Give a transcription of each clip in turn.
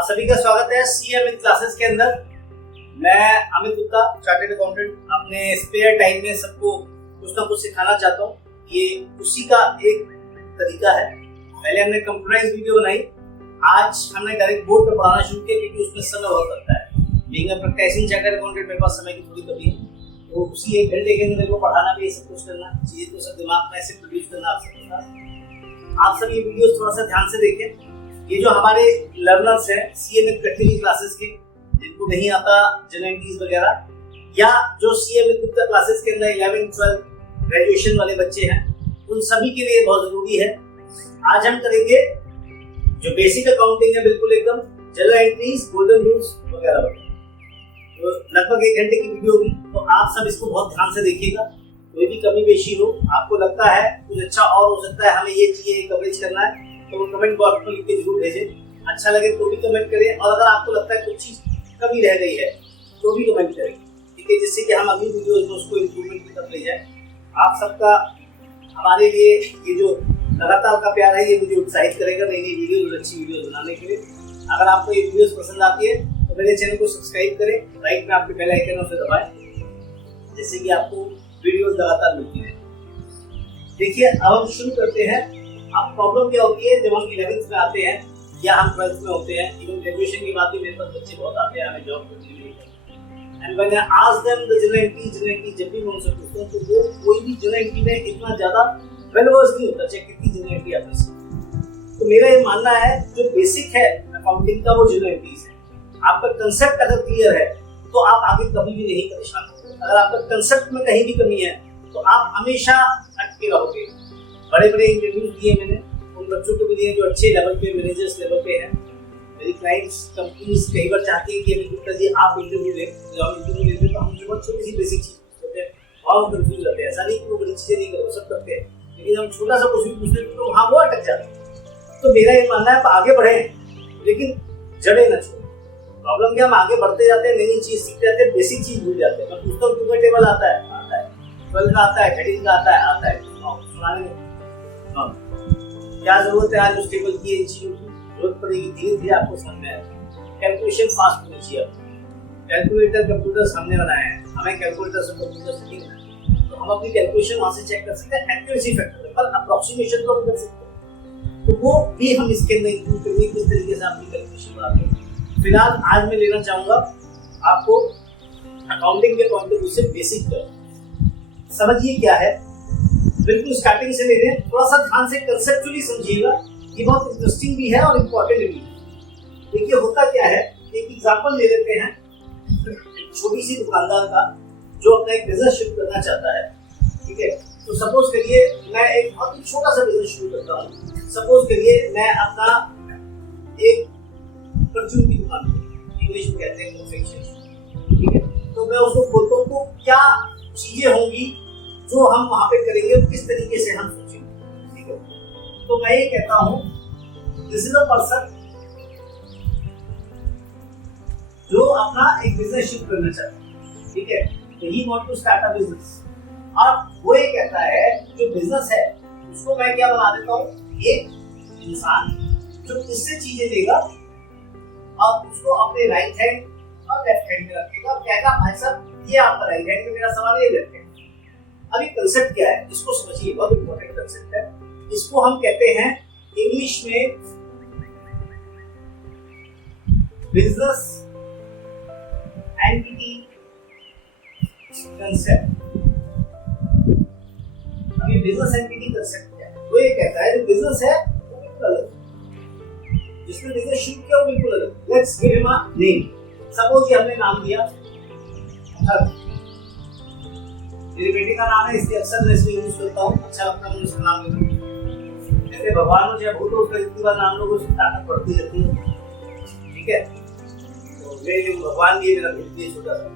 आप सभी का स्वागत है सीए अमित क्लासेस के अंदर। मैं अमित गुप्ता, चार्टर्ड अकाउंटेंट, अपने स्पेयर टाइम में सबको कुछ ना कुछ सिखाना चाहता हूँ। ये उसी का एक तरीका है। पहले हमने कंप्यूटराइज वीडियो बनाई, आज हमने डायरेक्ट बोर्ड पे पढ़ाना शुरू किया क्योंकि उसमें समय बहुत लगता है। Being a practising chartered accountant मेरे पास समय की थोड़ी कमी है, तो उसी एक घंटे के अंदर मेरे को पढ़ाना भी, सब कुछ करना, चीजें तो सब दिमाग में ऐसे प्रोड्यूस करना आप सबके साथ। आप सब ये वीडियो थोड़ा सा ध्यान से देखें। ये जो हमारे लर्नर्स हैं सीए में प्रैक्टिकल क्लासेस के, जिनको नहीं आता जनरल वगैरह, या जो सीए में गुप्ता क्लासेस के अंदर 11, 12 ग्रेजुएशन वाले बच्चे हैं, उन सभी के लिए बहुत जरूरी है। आज हम करेंगे जो बेसिक अकाउंटिंग है, बिल्कुल एकदम जनरल एंट्रीज, गोल्डन रूल्स वगैरह। तो लगभग 1 घंटे की वीडियो होगी, तो आप सब इसको बहुत ध्यान से देखिएगा। कोई भी कमी बेशी हो, आपको लगता है कुछ अच्छा और हो सकता है, हमें ये चाहिए कवरेज करना है, तो कमेंट बॉक्स में लिख के जरूर भेजें। अच्छा लगे तो भी कमेंट करें, और अगर आपको लगता है कुछ चीज कमी रह गई है तो भी कमेंट करें, ठीक है, जिससे कि हम अगली वीडियोस में उसको इम्प्रूवमेंट की तरफ ले जाएं। आप सबका हमारे लिए ये जो लगातार का प्यार है, ये मुझे उत्साहित करेगा नई नई वीडियोस और अच्छी वीडियोस बनाने के लिए। अगर आपको ये वीडियोस पसंद आती है तो मेरे चैनल को सब्सक्राइब करें, राइट में आपके बेल आइकन उसे दबाएं, जिससे कि आपको वीडियोस लगातार मिलती है। देखिए, अब हम शुरू करते हैं। अब प्रॉब्लम क्या होती है, जब हम 11th में आते हैं या हम 12th में होते हैं, इवन ग्रेजुएशन के बाद भी मेरे पास बच्चे बहुत आते हैं हमें जॉब करने के लिए। And when I ask them the general entry, जब भी मैं उनसे पूछता हूं तो वो कोई भी जनरल एंट्री में इतना ज्यादा वेल वर्स नहीं होता, चाहे कितनी जनरल एंट्री आती है। तो मेरा ये मानना है जो बेसिक है अकाउंटिंग का, वो जनरल एंट्रीज है। आपका कंसेप्ट अगर क्लियर है तो आप आगे कभी भी नहीं परेशान होंगे। अगर आपका कंसेप्ट में कहीं भी कमी है तो आप हमेशा अटके रहोगे। बड़े बड़े इंटरव्यूज दिए मैंने, उन बच्चों को भी दिए जो अच्छे लेवल पे, मैनेजर्स लेवल पे हैं। मेरी क्लाइंट्स, कंपनीज कई बार चाहती है कि अमित गुप्ता जी आप इंटरव्यू दें। जब हम इंटरव्यू लेते हैं तो हम बहुत छोटी सी बेसिक चीज पूछते हैं और हम कंफ्यूज रहते हैं। ऐसा नहीं कि वो बड़ी चीजें नहीं करो, सब करते हैं, लेकिन हम छोटा सा कुछ भी पूछते हैं तो हाँ वो अटक जाते हैं। तो मेरा ये मानना है आगे बढ़े, लेकिन जड़े न छोड़े। प्रॉब्लम क्या, हम आगे बढ़ते जाते हैं, नई नई चीज सीखते जाते हैं, बेसिक चीज भूल जाते हैं। मैं पूछता हूँ टू का टेबल आता है, 12 का आता है, हेडिंग का आता है, सुनाने में क्या जरूरत है आज उस टेबल की, इन चीजों की जरूरत पड़ेगी, धीरे धीरे आपको समझ में आएगा। कैलकुलेशन फास्ट होनी चाहिए। कैलकुलेटर कंप्यूटर सामने बनाए हैं, हमें कैलकुलेटर से कंप्यूटर से नहीं, तो हम अपनी कैलकुलेशन वहां से चेक कर सकते हैं, एक्यूरेसी फैक्टर पर अप्रोक्सीमेशन तो हम कर सकते हैं। तो वो भी हम इसके अंदर इंक्लूड करेंगे, किस तरीके से अपनी कैलकुलेशन बनाते हैं। फिलहाल आज मैं लेना चाहूंगा आपको अकाउंटिंग के पॉइंट ऑफ व्यू से बेसिक टर्म समझिए क्या है। बिल्कुल स्टार्टिंग से ले रहे हैं, थोड़ा सा ध्यान से कंसेप्चुअली समझिएगा। ये बहुत इंटरेस्टिंग भी है और इम्पोर्टेंट भी है। देखिए होता क्या है, एक एग्जांपल ले लेते हैं छोटी सी दुकानदार का जो अपना एक बिजनेस शुरू करना चाहता है, ठीक है। तो सपोज करिए मैं एक बहुत ही छोटा सा बिजनेस शुरू करता हूँ। सपोज करिए मैं अपना एक परफ्यूम की दुकान, इंग्लिश में कहते हैं कॉन्फेक्शन, ठीक है। तो मैं उसको खोलता हूँ, तो क्या चीजें होंगी जो हम वहां पे करेंगे, किस तरीके से हम सोचेंगे, ठीक है। तो मैं ये कहता हूं, दिस इज अ पर्सन जो अपना एक बिजनेस शुरू करना चाहता है, ठीक है। तो he want to start a business, और वो ये कहता है जो बिजनेस है उसको मैं क्या बना देता हूं, एक इंसान जो इससे चीजें लेगा और उसको अपने राइट हैंड और लेफ्ट हैंड में रखेगा, कहेगा भाई साहब ये आपका राइट हैंड में, मेरा सवाल ये लेफ्ट हैंड। अभी कंसेप्ट क्या है इसको समझिए, बहुत इंपॉर्टेंट कंसेप्ट है। इसको हम कहते हैं इंग्लिश में बिजनेस एंटिटी कंसेप्ट। अभी बिजनेस एंटिटी कंसेप्ट क्या है, वो ये कहता है जो बिजनेस है वो बिल्कुल अलग, जिसने बिजनेस शुरू किया वो बिल्कुल अलग। Let's give him a name. Suppose कि हमने नाम दिया मेरी बेटी का नाम है, इसलिए अक्सर मैं इसमें यूज करता हूँ, अच्छा लगता है मुझे उसका नाम लेना। जैसे भगवान हो चाहे भूत हो, उसका जितनी बार नाम लोगों से ताकत बढ़ती रहती है, ठीक है। तो मेरे भगवान भी मेरा भूत भी छोटा सा,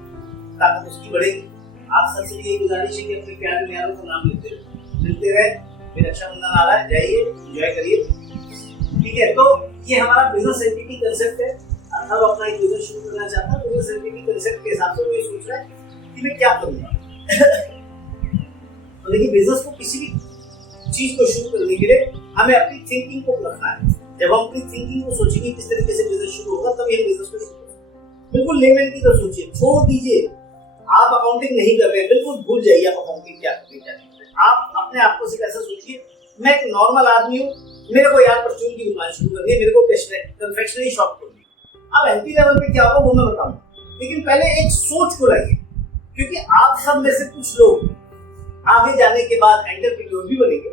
ताकत उसकी बढ़ेगी। आप सबसे ये गुजारिश है कि अपने प्यारे प्यारों का नाम लेते रहे। फिर रक्षाबंधन आ रहा है, जाइए एंजॉय करिए, ठीक है। तो ये हमारा बिजनेस एंटिटी कंसेप्ट है। अर्थात वो अपना एक बिजनेस शुरू करना चाहता है, बिजनेस एंटिटी कंसेप्ट के हिसाब से वो ये सोच रहा है कि मैं क्या करूंगा। तो देखिए बिजनेस को, किसी भी चीज को शुरू करने के लिए हमें अपनी थिंकिंग को रखना है। जब हम अपनी थिंकिंग को सोचेंगे किस तरीके से बिजनेस शुरू होगा, तभी हम बिजनेस को शुरू करेंगे। बिल्कुल लेमैन की तरह सोचिए, छोड़ दीजिए। आप अकाउंटिंग नहीं कर रहे हैं, बिल्कुल भूल जाइए आप अकाउंटिंग क्या करने क्या नहीं। आप अपने आप को सिर्फ ऐसा सोचिए, मैं एक नॉर्मल आदमी हूँ, मेरे को यार परचून की दुकान शुरू करनी है, मेरे को कन्फेक्शनरी शॉप खोलनी है। अब एंट्री लेवल पे क्या होगा वो मैं बताऊँ, लेकिन पहले एक सोच को लाइए, क्योंकि आप सब में से कुछ लोग आगे जाने के बाद एंटरप्रेन्योर भी बनेंगे,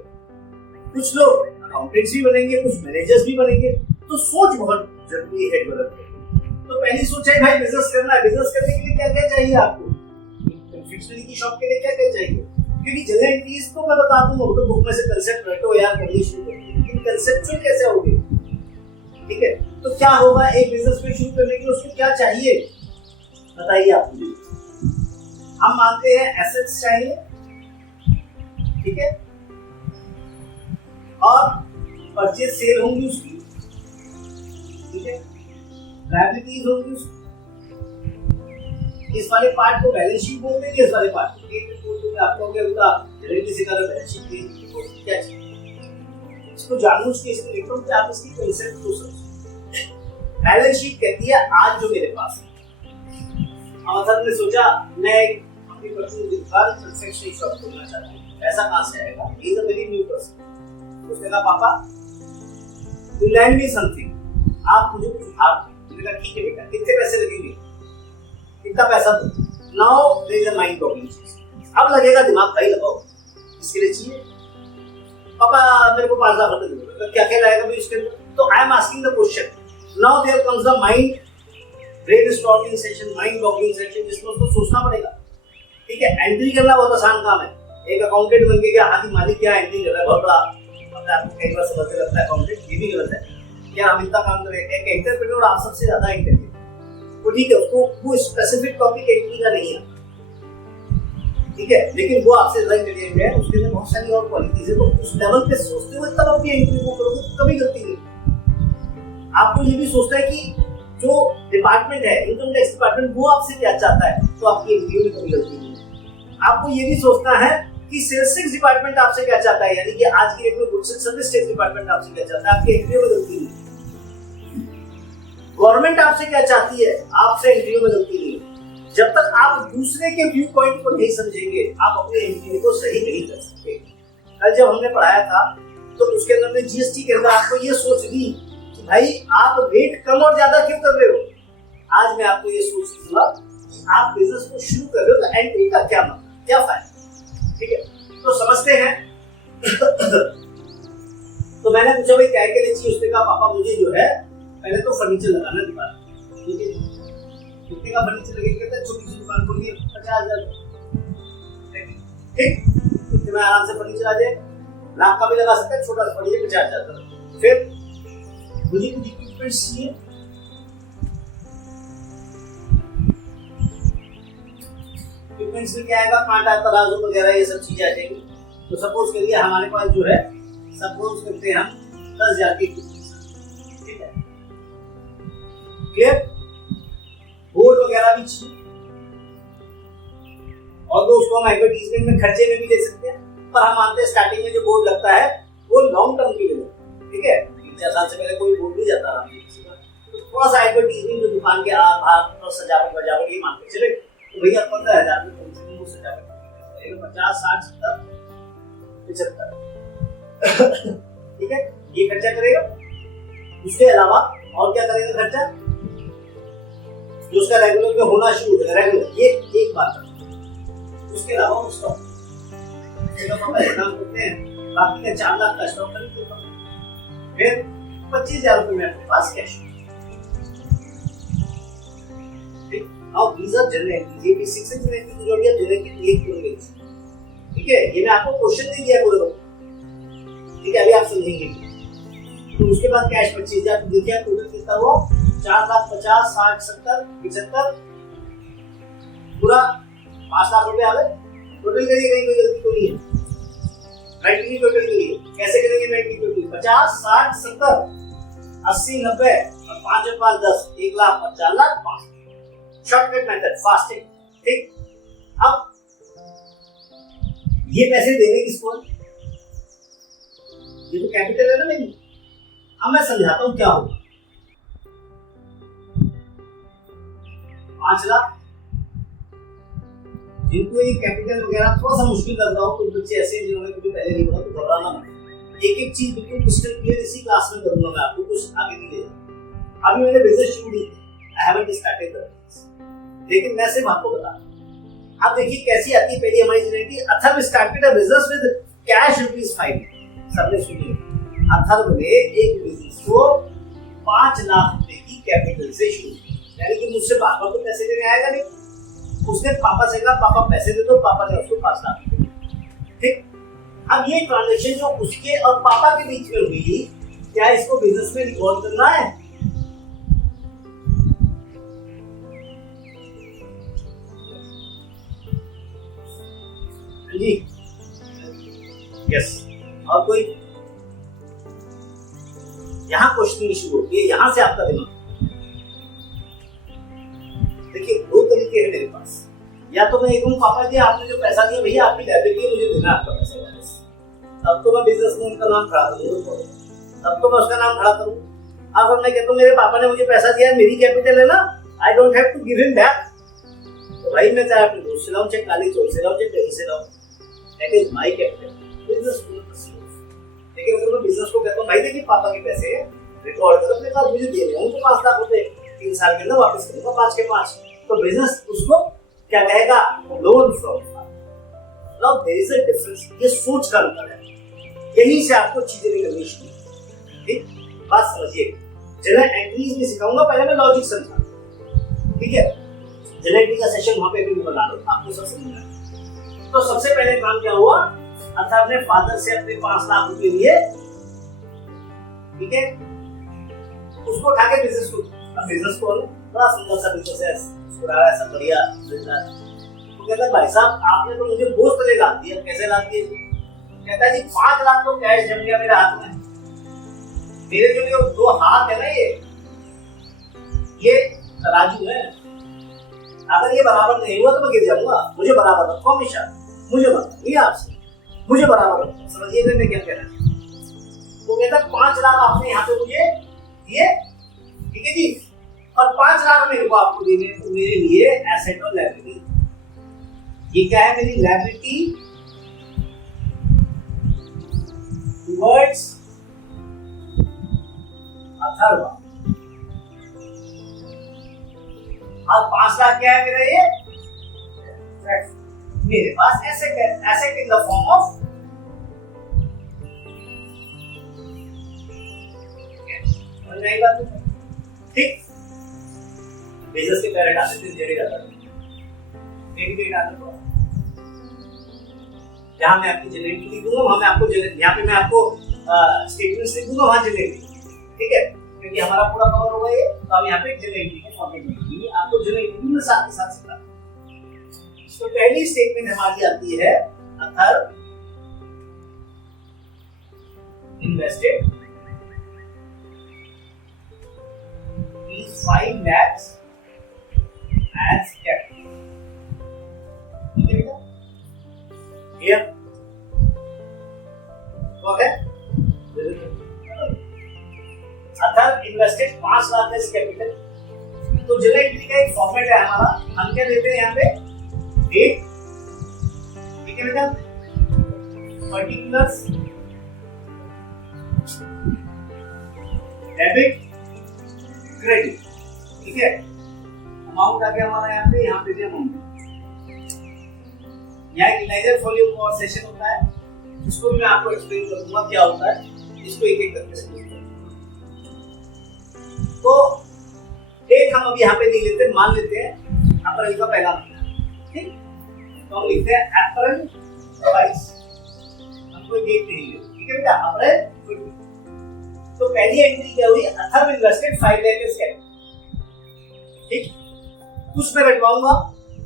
कुछ लोग अकाउंटेंट्स भी बनेंगे, कुछ मैनेजर्स भी बनेंगे। तो सोच बहुत जरूरी है डेवलप करनी। तो पहली सोच है भाई बिजनेस करना है, बिजनेस करने के लिए क्या क्या चाहिए आपको, कन्फेक्शनरी की शॉप के लिए क्या क्या चाहिए, क्योंकि जगह एंट्रीज तो मैं बता दूंगा, तो बुक में से कंसेप्ट रटो यार, करनी शुरू करिए, लेकिन कंसेप्चुअल कैसे होगे, ठीक है। तो क्या होगा, एक बिजनेस में शुरू करने के लिए उसको क्या चाहिए बताइए आप मुझे। हम मानते हैं एसेट्स चाहिए, ठीक है, और परचेज सेल होंगी उसकी, ठीक है, लायबिलिटीज होंगी उसकी। इस वाले पार्ट को बैलेंस शीट बोल देंगे, इस वाले पार्ट को आपको क्या होगा, डायरेक्टली से कर बैलेंस शीट की क्या चाहिए, इसको जानबूझ के इसको लिखो कि आप इसकी कंसेप्ट को समझो। बैलेंस शीट कहती है आज जो मेरे पास है। अवसर ने सोचा मैं अपनी पर्सनल दुकान कन्फेक्शनरी शॉप खोलना चाहता हूँ, ऐसा कहां से आएगा, he is a very new person. उसने कहा पापा यू लैंड मी समथिंग, आप मुझे कुछ उधार दो। मैंने कहा ठीक है बेटा, कितने पैसे लगेंगे, कितना पैसा दो। Now there is a mind problem, अब लगेगा दिमाग, भाई लगाओ इसके लिए चाहिए। पापा मेरे को 5 लाख रुपए दो, क्या क्या लगेगा भाई इसके अंदर। तो I am asking the question, now there comes the mind brainstorming session, mind blocking session, जिसमें उसको सोचना पड़ेगा, ठीक है। एंट्री करना बहुत आसान काम है, एक अकाउंटेंट बन के क्या हाथी मालिक क्या एंट्री कर रहा है, बहुत बड़ा अपने आप को कई बार समझने लगता है अकाउंटेंट, ये भी गलत है। क्या हम इतना काम करें, एक एंटरप्रेन्योर आप सबसे ज्यादा इंटेलिजेंट, वो ठीक है, उसको वो स्पेसिफिक टॉपिक एंट्री का नहीं है, ठीक है, लेकिन वो आपसे ज्यादा इंटेलिजेंट है, उसके अंदर बहुत सारी और क्वालिटीज है। तो उस लेवल पे सोचते हुए तब अपनी एंट्री को करोगे तो कभी गलती नहीं। आपको ये भी सोचना है कि जो डिपार्टमेंट है, इनकम टैक्स डिपार्टमेंट, वो आपसे क्या चाहता है, तो आपकी एंट्री में कभी गलती नहीं है। आपको ये भी सोचना है कि सेल्स टैक्स डिपार्टमेंट आपसे क्या चाहता है, यानी कि आज की डेट में goods and service tax department आपसे क्या चाहता है, आपकी एंट्री में गलती नहीं। गवर्नमेंट आपसे क्या चाहती है, आपसे एंट्री में गलती नहीं। जब तक आप दूसरे के व्यू पॉइंट को नहीं समझेंगे, आप अपने एंट्री को सही नहीं कर सकते। कल जब हमने पढ़ाया था तो उसके अंदर में जीएसटी के अंदर आपको ये सोच दी कि भाई आप रेट कम और ज्यादा क्यों कर रहे हो। आज मैं आपको ये सोच दूंगा कि आप बिजनेस को शुरू कर रहे हो तो एंट्री का क्या मतलब, क्या फायदा, ठीक है। तो समझते हैं। तो मैंने पूछा भाई क्या के लिए चाहिए, उसने कहा पापा मुझे जो है पहले तो फर्नीचर लगाना दीवार, ठीक है, कितने का फर्नीचर लगेगा, कहता है छोटी सी दुकान खोलिए 50,000, ठीक, इतने में आराम से फर्नीचर आ जाए, लाख का भी लगा सकता है, छोटा सा फर्नीचर 50,000। फिर मुझे कुछ इक्विपमेंट्स चाहिए, इक्विपमेंट्स में क्या आएगा, कांटा तराजू वगैरह ये सब चीजें आ जाएंगी। तो सपोज करिए हमारे पास जो है, सपोज करते हैं हम 10,000 की इक्विपमेंट्स, ठीक है, क्लियर। बोर्ड वगैरह भी चाहिए, और तो उसको हम एडवर्टाइजमेंट में खर्चे में भी ले सकते हैं, पर हम मानते हैं स्टार्टिंग में जो बोर्ड लगता है वो लॉन्ग टर्म के लिए, ठीक है, 3-4 साल से पहले कोई बोर्ड नहीं जाता था, तो थोड़ा सा एडवर्टाइजमेंट जो दुकान के आधार और सजावट वजावट ये मान के चले तो भैया 15,000 में कम से कम वो सजावट 50, 60, 70, 75, ठीक है, ये खर्चा करेगा। उसके अलावा और क्या करेगा खर्चा, जो उसका रेगुलर में होना शुरू हो जाएगा, रेगुलर ये एक बात है। उसके अलावा उसका काम करते हैं, बाकी का 4 लाख का स्टॉक खरीद लेता हूं, फिर 25,000 रुपए में अपने पास cash. Now these are general entries, ये भी 6 entries की जो भी आप जनरल की एक करोगे, ठीक है, ये मैं आपको क्वेश्चन नहीं दिया पूरा, ठीक है, अभी आप समझेंगे। तो उसके बाद कैश 25,000, तो देखिए टोटल कितना हुआ, 4,50,000, 60, 70, 75, पूरा 5 लाख रुपए आ गए। टोटल करिए, कहीं कोई गलती तो नहीं है, राइट की टोटल करिए, कैसे करेंगे राइट की टोटल, 50, 60, 70, 80, 90 और 5 और 5 10, 1 लाख और 4 लाख 5, शॉर्टकट मेथड, फास्टिंग, ठीक। अब ये पैसे देने किसको, ये तो कैपिटल है ना मेरी। अब मैं समझाता हूँ क्या होगा। 5 लाख, जिनको ये कैपिटल वगैरह थोड़ा सा मुश्किल लग रहा हो, कुछ बच्चे ऐसे हैं जिन्होंने कभी पहले नहीं पढ़ा, तो घबराना मत। एक एक चीज बिल्कुल क्रिस्टल क्लियर इसी क्लास में करूंगा मैं, आपको कुछ आगे नहीं ले जाऊंगा। अभी मैंने बिजनेस शुरू नहीं किया, I haven't started the business, लेकिन मैं सिर्फ आपको बता रहा हूं। अब देखिए कैसी आती है पहली हमारी जेनेटी। Atharva started a business with cash ₹5। सबने सुनिए, अथर्व ने एक बिजनेस को 5 लाख रुपए की कैपिटल से शुरू किया। यानी कि मुझसे पापा को पैसे देने आएगा नहीं, उसने पापा से कहा पापा पैसे दे दो, पापा ने उसको 5 लाख रुपए दिए। ठीक, अब ये ट्रांजैक्शन जो उसके और पापा के बीच में हुई, क्या इसको बिजनेस में रिकॉर्ड करना है? जी यस। और कोई यहां क्वेश्चन शुरू होती है, यहां से आपका दिमाग। देखिए 2 तरीके हैं मेरे पास। या तो मैं ये कहूँ पापा जी आपने जो पैसा दिया भैया आपकी लाइबिलिटी है, मुझे देना आपका पैसा वापस। तब तो मैं बिजनेस में उनका नाम खड़ा करूँ, तब तो मैं उसका नाम खड़ा करूँ। अब मैं कहता हूँ मेरे पापा ने मुझे पैसा दिया, मेरी कैपिटल है ना, I don't have to give him back. तो भाई मैं चाहे अपने दोस्त से लाऊं, चाहे काली चौक से लाऊं, चाहे कहीं से लाऊं, that is my capital. Business लेकिन अगर मैं बिजनेस को कहता हूँ भाई देखिए पापा के पैसे रिकॉर्ड करो अपने पास, मुझे दे रहे हो, उनको 5 लाख रुपए 3 साल के अंदर वापस करूंगा 5 के 5। तो बिजनेस उसको क्या कहेगा? Loan from father. Now there is a difference, ये सोच का अंतर है। यहीं से आपको चीजें निकलनी शुरू। ठीक, बात समझिए। जनरल एंट्रीज में सिखाऊंगा, पहले मैं लॉजिक समझा, ठीक है? जनरल एंट्री का सेशन वहां पे भी बना लो, आपको सब समझना। तो सबसे पहले काम क्या हुआ? अथर्व ने फादर से अपने 5 लाख रुपए लिए, ठीक है? उसको उठा के बिजनेस को, अब बिजनेस को बड़ा सुंदर सा बिजनेस है, सुरारा ऐसा बढ़िया बिजनेस। तो कहता है भाई साहब आपने तो मुझे बोझ तले ला दिया। कैसे ला दिए? कहता है जी 5 लाख तो कैश जम गया मेरे हाथ में। मेरे जो 2 हाथ है ना, ये तराजू है, अगर ये बराबर नहीं हुआ तो मैं गिर जाऊंगा। मुझे बराबर रखो हमेशा, मुझे मत ये आपसे, मुझे बराबर रखो। समझिए मैं क्या कह रहा हूं। वो कहता 5 लाख आपने यहाँ पे मुझे दिए, ठीक है जी, और 5 लाख मेरे को आपको देने, तो मेरे लिए एसेट और लायबिलिटी। ये क्या है? मेरी लायबिलिटी टुवर्ड्स अथर्व, और 5 लाख क्या है मेरा? ये मेरे पास एसेट है, asset in the form of, नहीं बात है, ठीक? बिजनेस के पहले डालते थे, जेडी डालता था, जेडी डालता था। जहां मैं आपकी जेनेटिक लिख दूंगा, वहां मैं आपको यहाँ पे मैं आपको स्टेटमेंट्स लिख दूंगा, वहां जेनेटिक, ठीक है? क्योंकि हमारा पूरा कवर होगा ये, तो हम यहाँ पे जेनेटिक के फॉर्मेट में लिखेंगे। आपको जेनेटिक में साथ के साथ सिखा। तो पहली स्टेटमेंट हमारी आती है, Atharva invested 5 lakhs as capital. ठीक है बेटा? Here. Okay? Atharva invested 5 lakh as capital. तो जनरल एंट्री का एक फॉर्मेट है हमारा, हम क्या लेते हैं यहाँ पे? डेट, ठीक है बेटा? पर्टिकुलर्स, डेबिट, क्रेडिट, ठीक है? अमाउंट आ गया हमारा यहाँ पे भी अमाउंट। यहाँ एक इनाइजर फॉलियो और सेशन होता है, इसको मैं आपको एक्सप्लेन करूंगा क्या होता है, इसको एक एक करके समझिए। तो डेट हम अभी यहाँ पे नहीं लेते, मान लेते हैं अप्रैल का पहला महीना, ठीक? तो हम लिखते हैं अप्रैल 22, हम कोई डेट नहीं लेते, ठीक है बेटा? अप्रैल 22। तो पहली एंट्री क्या हुई? Atharva invested 5 lakh as capital, ठीक? कुछ मैं रटवाऊंगा,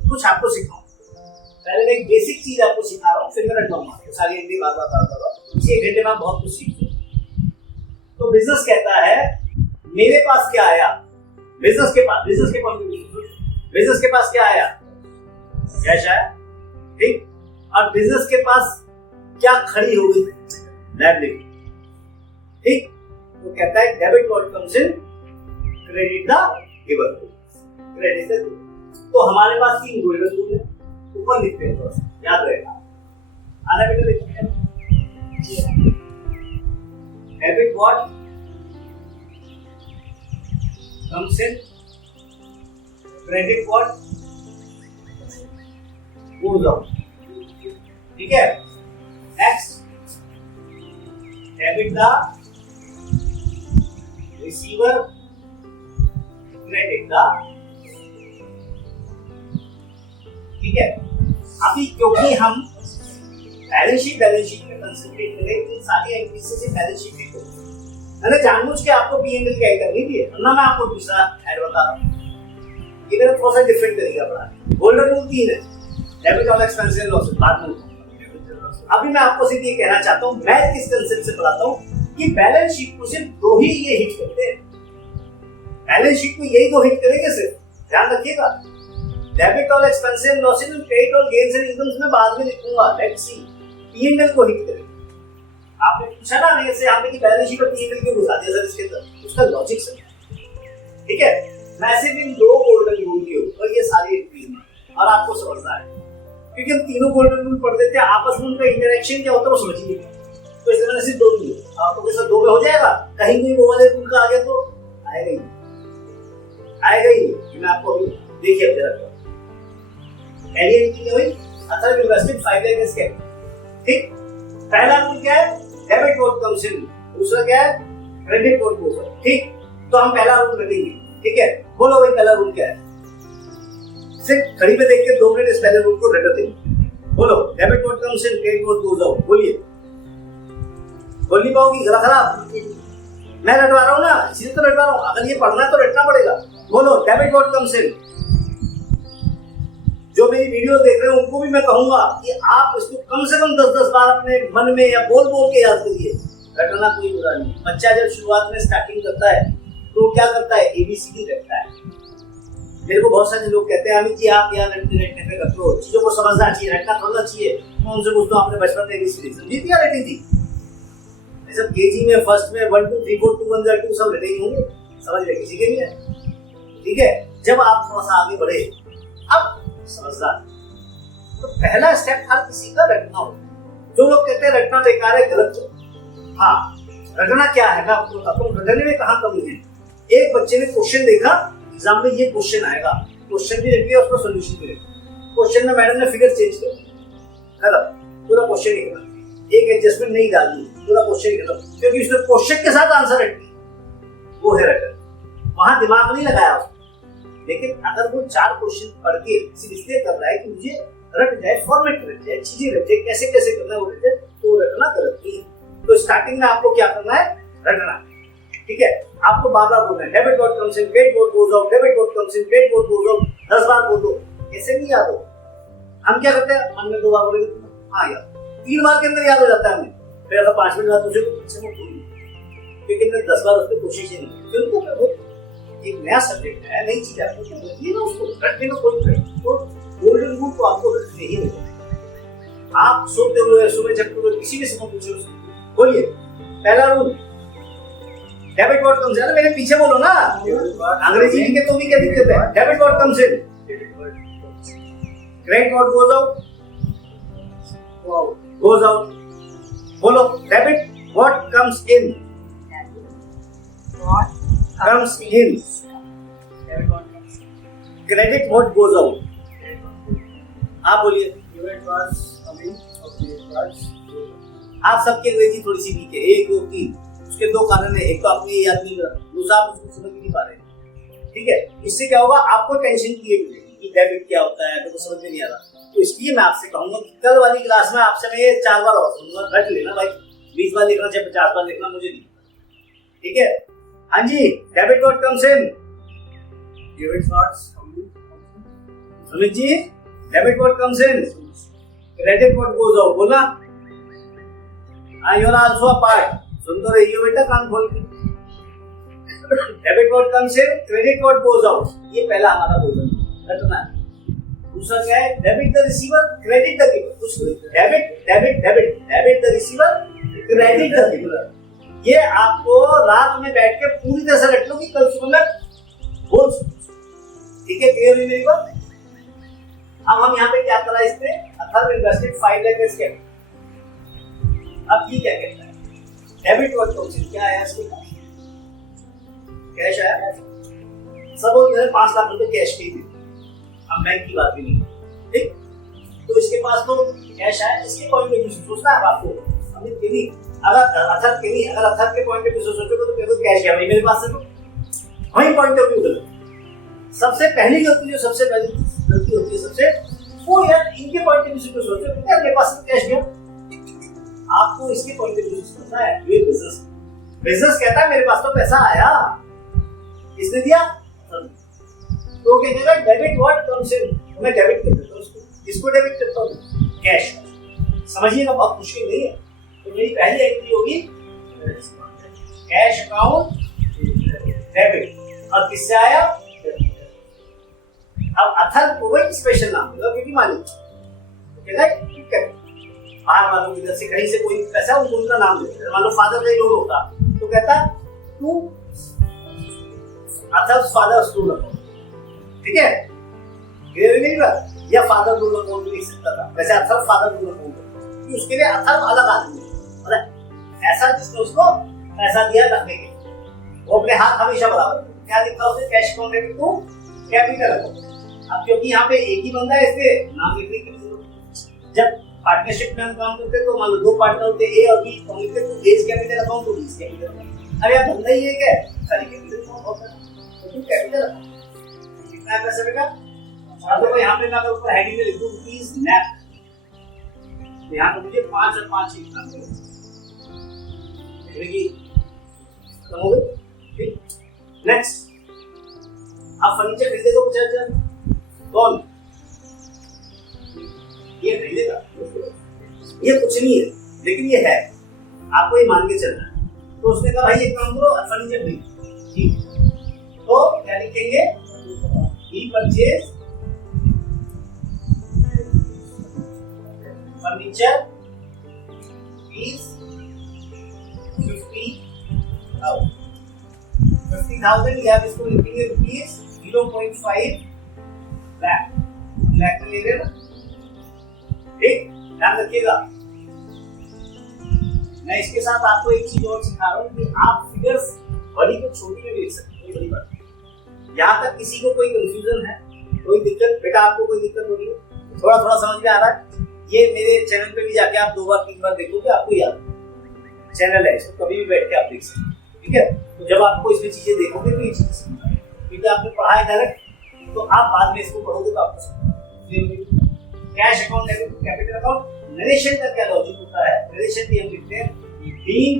कुछ आपको सिखाऊंगा। पहले मैं एक बेसिक चीज आपको सिखा रहा हूँ, फिर मैं रटवाऊंगा, तो सारी एंट्री बार बार बताऊंगा। इसी 1 घंटे में आप बहुत कुछ सीखते हैं। तो बिजनेस कहता है मेरे पास क्या आया? बिजनेस के पास, बिजनेस के पॉइंट ऑफ व्यू, बिजनेस के पास क्या आया? कैश आया, ठीक? और बिजनेस के पास क्या खड़ी हो गई? लायबिलिटी। ठीक, तो कहता है debit what comes in, credit the giver, credit the giver. तो हमारे पास 3 गोल्डन रूल है, ऊपर लिखते हैं, थोड़ा सा याद रहेगा। आना बेटा लिखते हैं, debit what comes in, credit what goes out. ठीक है, next, debit the receiver, credit the, ठीक है। अभी क्योंकि हम बैलेंस शीट में कंसंट्रेट करें, इन सारी एंट्री से बैलेंस शीट लिखो। मैंने जानबूझ के आपको पी&एल की ऐड करनी थी, वरना मैं आपको दूसरा ऐड बता रहा हूँ। ये मेरा थोड़ा सा डिफरेंट तरीका पड़ा। गोल्डन रूल 3 है, debit all expenses and losses, बाद में। अभी मैं आपको सिर्फ ये कहना चाहता हूँ, मैं किस कंसेप्ट से पढ़ाता हूँ कि बैलेंस शीट को सिर्फ 2 ही ये हिट करते हैं, बैलेंस शीट को यही 2 हिट करेंगे सिर्फ, ध्यान रखिएगा। Debit all expenses and losses and credit all gains and incomes में बाद में लिखूंगा, लेट्स सी। पी&एल को हिट करेंगे। आपने पूछा ना मेरे से, आपने कि बैलेंस शीट और पी&एल क्यों घुसा दिया सर इसके अंदर, उसका लॉजिक समझ, ठीक है। मैं सिर्फ इन 2 गोल्डन रूल के ऊपर ये सारी एंट्रीज में, और आपको समझना है, क्योंकि हम तीनों गोल्डन रूल पढ़ देते हैं, आपस में उनका इंटरेक्शन क्या होता है वो समझिए। तो इसलिए मैंने सिर्फ 2 दिए, आपको कैसा 2 में हो जाएगा, कहीं भी वो वाले रूल का आ गया तो आएगा ही, आएगा ही। मैं आपको अभी देखिए अब एलियन हुई अथर इन्वेस्टमेंट फायदे किसके, ठीक। पहला रूल क्या है, डेबिट व्हाट कम्स इन, दूसरा क्या है, क्रेडिट व्हाट गोज आउट, ठीक। तो हम पहला रूल रखेंगे, ठीक है। बोलो भाई पहला रूल क्या है, सिर्फ घड़ी पे देख के 2 मिनट इस पहले रूल को रट देंगे। बोलो, debit what comes in, credit what goes out, बोलिए। बोल नहीं पाओगी, गला खराब, मैं रटवा रहा हूँ ना, इसीलिए तो रटवा रहा हूँ। अगर ये पढ़ना है तो रटना पड़ेगा। बोलो, डेबिट व्हाट कम्स इन। जो मेरी वीडियो देख रहे हैं उनको भी मैं कहूंगा कि आप इसको कम से कम 10-10 बार अपने मन में या बोल बोल के याद करिए। रटना कोई बुरा नहीं। बच्चा जब शुरुआत में स्टार्टिंग करता है तो क्या करता है, ABCD रटता है। मेरे को बहुत सारे लोग कहते हैं अमित जी आप यहाँ रटने पे करते हो, चीजों को समझना चाहिए, रटना थोड़ा चाहिए। मैं उनसे पूछता हूँ आपने बचपन में ABCD समझी थी या रटी थी? सब केजी में फर्स्ट में 1 2 3 4 2 1 2 सब रटे ही होंगे, समझ रहे किसी के नहीं है, ठीक है। जब आप थोड़ा सा आगे बढ़े, अब समझदार, तो पहला स्टेप हर किसी का रटना हो। जो लोग कहते हैं रटना बेकार है, गलत। हाँ, रटना क्या है मैं आपको बताता हूँ। रटने में कहाँ कमी है। एक बच्चे ने क्वेश्चन देखा, एग्जाम में ये क्वेश्चन आएगा, क्वेश्चन भी लिख लिया, उसका सोल्यूशन भी लिख लिया। क्वेश्चन में मैडम ने फिगर चेंज कर खत्म, पूरा क्वेश्चन ही खत्म, एक एडजस्टमेंट नहीं डाली, पूरा क्वेश्चन ही खत्म, क्योंकि उसने क्वेश्चन के साथ आंसर रट दिया। वो है रटन, वहां दिमाग नहीं लगाया उसने। लेकिन अगर वो 4 क्वेश्चन पढ़ के सिर्फ इसलिए कर रहा है कि मुझे रट जाए, फॉर्मेट रट जाए, चीजें रट जाए, कैसे कैसे करना है वो रट जाए, तो रटना गलत नहीं। तो स्टार्टिंग में आपको क्या करना है, रटना, ठीक है। आपको बार-बार बोलना है, debit what comes in, credit what goes out, debit what comes in, credit what goes out, 10 बार बोलो, ऐसे नहीं याद हो। हम क्या करते हैं, मन में 2 बार बोलेंगे, हाँ यार 3 बार के अंदर याद हो जाता है हमें, फिर अगर 5 मिनट बाद मुझे कुछ मत भूलिए, क्योंकि मैंने 10 बार उस पर कोशिश ही नहीं की। उनको मैं एक नया सब्जेक्ट है, नई चीज आपको रखिए ना, उसको रटने में कोई प्रॉब्लम, तो गोल्डन रूल को आपको रखने ही रहेगा। आप सोते हुए, सुबह जगते हुए, किसी भी समय पूछे उसको बोलिए। पहला रूल, डेबिट व्हाट कम्स इन, मेरे पीछे बोलो ना, अंग्रेजी लिखे तो भी क्या दिक्कत है। Debit what comes in, credit what goes out, goes out. बोलो, debit what comes in, comes in, credit what goes out। आप बोलिए, आप सबके अंग्रेजी थोड़ी सी वीक है, 1 2 3, उसके 2 कारण है। एक तो आपने याद नहीं करा, दूसरा आप उसको समझ नहीं पा रहे, ठीक है। इससे क्या होगा, आपको टेंशन क्रिएट होगी कि डेबिट क्या होता है, तो समझ में नहीं आ रहा। तो इसलिए मैं आपसे कहूंगा कि कल वाली क्लास में आपसे मैं ये 4 बार और सुनूंगा, रट लेना भाई, 20 बार लिखना चाहे 50 बार लिखना, मुझे नहीं, ठीक है। हाँ जी, debit what comes in, debit what Sumit ji, debit what comes in, credit what goes out, बोला। हाँ, you are also a part, सुन तो रही हो बेटा कान खोल के। Debit what comes in, credit what goes out, ये पहला हमारा गोल्डन रटना है। दूसरा क्या है, debit the receiver, credit the giver. Debit debit debit, debit the receiver, credit the giver, ये आपको रात में बैठ के पूरी तरह से रट लो कि कल सुबह में बोल सकूं। ठीक है, क्लियर हुई मेरी बात? अब हम यहाँ पे क्या करा, इसमें अथर्व इन्वेस्टेड 5 लाख इसके। अब ये क्या कहता है, डेबिट वर्ड काउंसिल क्या आया इसके पास? कैश आया। सब लोग 5 लाख रुपए कैश पे थे, अब बैंक की बात भी नहीं। ठीक, तो इसके पास तो कैश आया, इसके पॉइंट ऑफ व्यू से सोचना है आपको। अमित के लिए अगर अथर्व के पॉइंट ऑफ व्यू से सोचोगे तो देखो कैश है भाई मेरे पास से, तो वही पॉइंट ऑफ व्यू गलत। सबसे पहली गलती जो सबसे पहली गलती होती है सबसे, वो यार इनके पॉइंट ऑफ व्यू से सोचो कि मेरे पास तो कैश गया। आपको इसके पॉइंट ऑफ व्यू से सोचना है। ये बिजनेस कहता है मेरे पास तो पैसा आया, किसने दिया? तो क्या कहेगा, डेबिट वर्ड कम्स इन, मैं डेबिट कर देता हूं उसको। इसको डेबिट करता हूं, कैश। समझिएगा, बहुत मुश्किल नहीं है। तो मेरी पहली एंट्री होगी कैश अकाउंट डेबिट, और किससे आया? अब अथर्व को वही स्पेशल नाम देगा क्योंकि मालिक ठीक है। बाहर वालों की तरफ से कहीं से कोई पैसा उनका नाम देता, मान लो फादर का लोन होता तो कहता तू अथर्व फादर स्टोर अकाउंट। ठीक है, क्लियर नहीं हुआ? या फादर लोन अकाउंट लिख सकता था, वैसे अथर्व फादर लोन अकाउंट, उसके लिए अथर्व अलग आदमी है, ऐसा जिसने उसको पैसा दिया रखने के, वो अपने हाथ हमेशा बराबर क्या लिखा उसने, cash account debit to capital account. अब क्योंकि यहाँ पे एक ही बंदा है इसलिए नाम लिखने की जरूरत। जब पार्टनरशिप में हम काम करते तो मान लो 2 पार्टनर होते, ए और बी, तो लिखते तो एज कैपिटल अकाउंट टू बीस कैपिटल अकाउंट। अब यार बंदा ही एक है, सारी कैपिटल अकाउंट होता है तो कैपिटल अकाउंट कितना है पैसा बेटा? तो यहाँ पे मैं अगर ऊपर हेडिंग में लिख दूं रुपीस नैप, तो यहाँ पे मुझे 5 और 5 लिखना पड़ेगा, देखिए खत्म हो गई। ठीक, नेक्स्ट आप फर्नीचर खरीदे तो कुछ कौन? ये खरीदेगा, ये कुछ नहीं है लेकिन ये है, आपको ये मान के चलना है। तो उसने कहा भाई एक काम करो, फर्नीचर खरीद। ठीक, तो क्या लिखेंगे, ही परचेज फर्नीचर फीस 50,000, या इसको लिखेंगे रुपीज 0.5 लाख में ले रहे ना। ठीक, ध्यान रखिएगा। मैं इसके साथ आपको एक चीज और सिखा रहा हूँ कि आप फिगर्स बड़ी को छोटी में भी लिख सकते हैं, बड़ी बात। यहाँ तक किसी को कोई कंफ्यूजन है, कोई दिक्कत? बेटा आपको कोई दिक्कत हो रही है? थोड़ा थोड़ा समझ में आ रहा है? ये मेरे चैनल पे भी जाके आप 2 बार 3 बार देखोगे, आपको याद चैनल है, इसको कभी भी बैठ के आप देख सकते हैं। ठीक है, तो जब आपको इसमें चीजें देखोगे तो ये चीजें समझ आएगी, क्योंकि आपने पढ़ा है डायरेक्ट, तो आप बाद में इसको पढ़ोगे तो आपको समझ। Cash account debit to capital account, narration का क्या लॉजिक होता है? नरेशन भी हम लिखते हैं being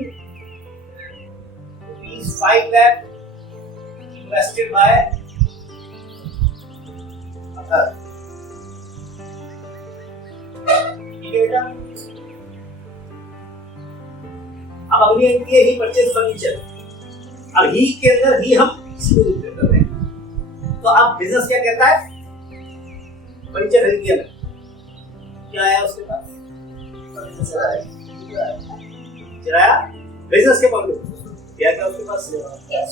rupees 5 lakh invested bye Atharva. ठीक है बेटा, अब अगली एंट्री है ही परचेज फर्नीचर। अब ही के अंदर ही हम इसको लिख कर रहे हैं। तो अब बिजनेस क्या कहता है, फर्नीचर खरीद लिया, क्या आया उसके पास? किराया। बिजनेस के पॉइंट क्या क्या उसके पास? कैश।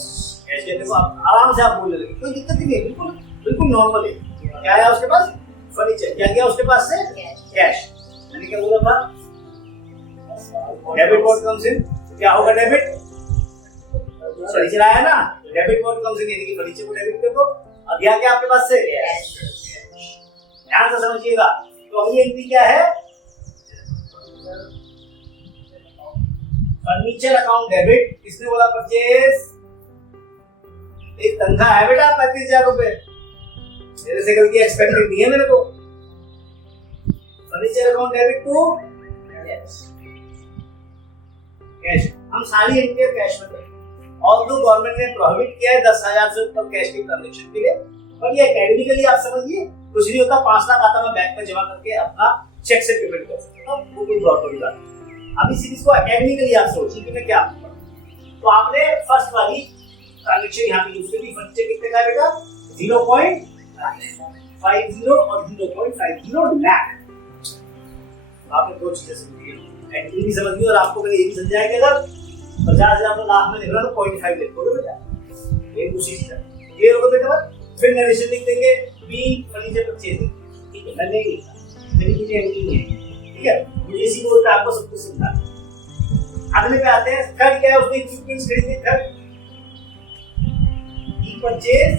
देखो आप आराम से आप बोलने लगे, कोई दिक्कत नहीं है, बिल्कुल बिल्कुल नॉर्मल है। क्या आया उसके पास? फर्नीचर। क्या गया उसके पास से? कैश। मैंने क्या बोला था? डेबिट वर्ड कम्स इन, क्या होगा डेबिट? फर्नीचर आया ना, डेबिट वर्ड कम्स इन, यानी कि फर्नीचर को डेबिट कर दो। अब गया क्या आपके पास से? ध्यान से समझिएगा। तो अगली एंट्री क्या है? Furniture account debit. किसने बोला परचेज? एक तनख्वाह है बेटा 35,000 रुपए, मेरे से गलती एक्सपेक्टेड नहीं है मेरे को। Furniture account debit to cash. हम सारी एंट्री कैश में करेंगे। ऑल्दो गवर्नमेंट ने प्रोहिबिट किया है 10,000 से ऊपर कैश की ट्रांजैक्शन के लिए, पर ये एकेडमिकली आप समझिए कुछ नहीं होता। 5 लाख आता मैं बैंक में जमा करके अपना चेक से पेमेंट कर सकता हूँ, वो कोई प्रॉब्लम नहीं है। अब इस चीज को एकेडमिकली आप सोचिए कि मैं क्या करूँ। तो आपने फर्स्ट वाली ट्रांजैक्शन यहाँ पे यूज करी। फर्नीचर कितने का है बेटा? 0.50 और 0.50 लाख। आपने 2 चीजें समझी, एंट्री भी समझ ली और आपको मैंने ये भी समझाया कि अगर 50,000 तो लाख में लिख रहा तो 0.5 लिखोगे बेटा, ये उसी चीज क्लियर होगा बेटा। फिर नरेशन लिख देंगे बी फर्नीचर परचेजिंग, ठीक है, मैं नहीं लिखा, मेरी कुछ एंट्री नहीं है, ठीक है, मुझे इसी बोर्ड पे आपको सब कुछ समझा। अगले पे आते हैं, थर्ड क्या है, उसने इक्विपमेंट्स खरीदे, third he purchase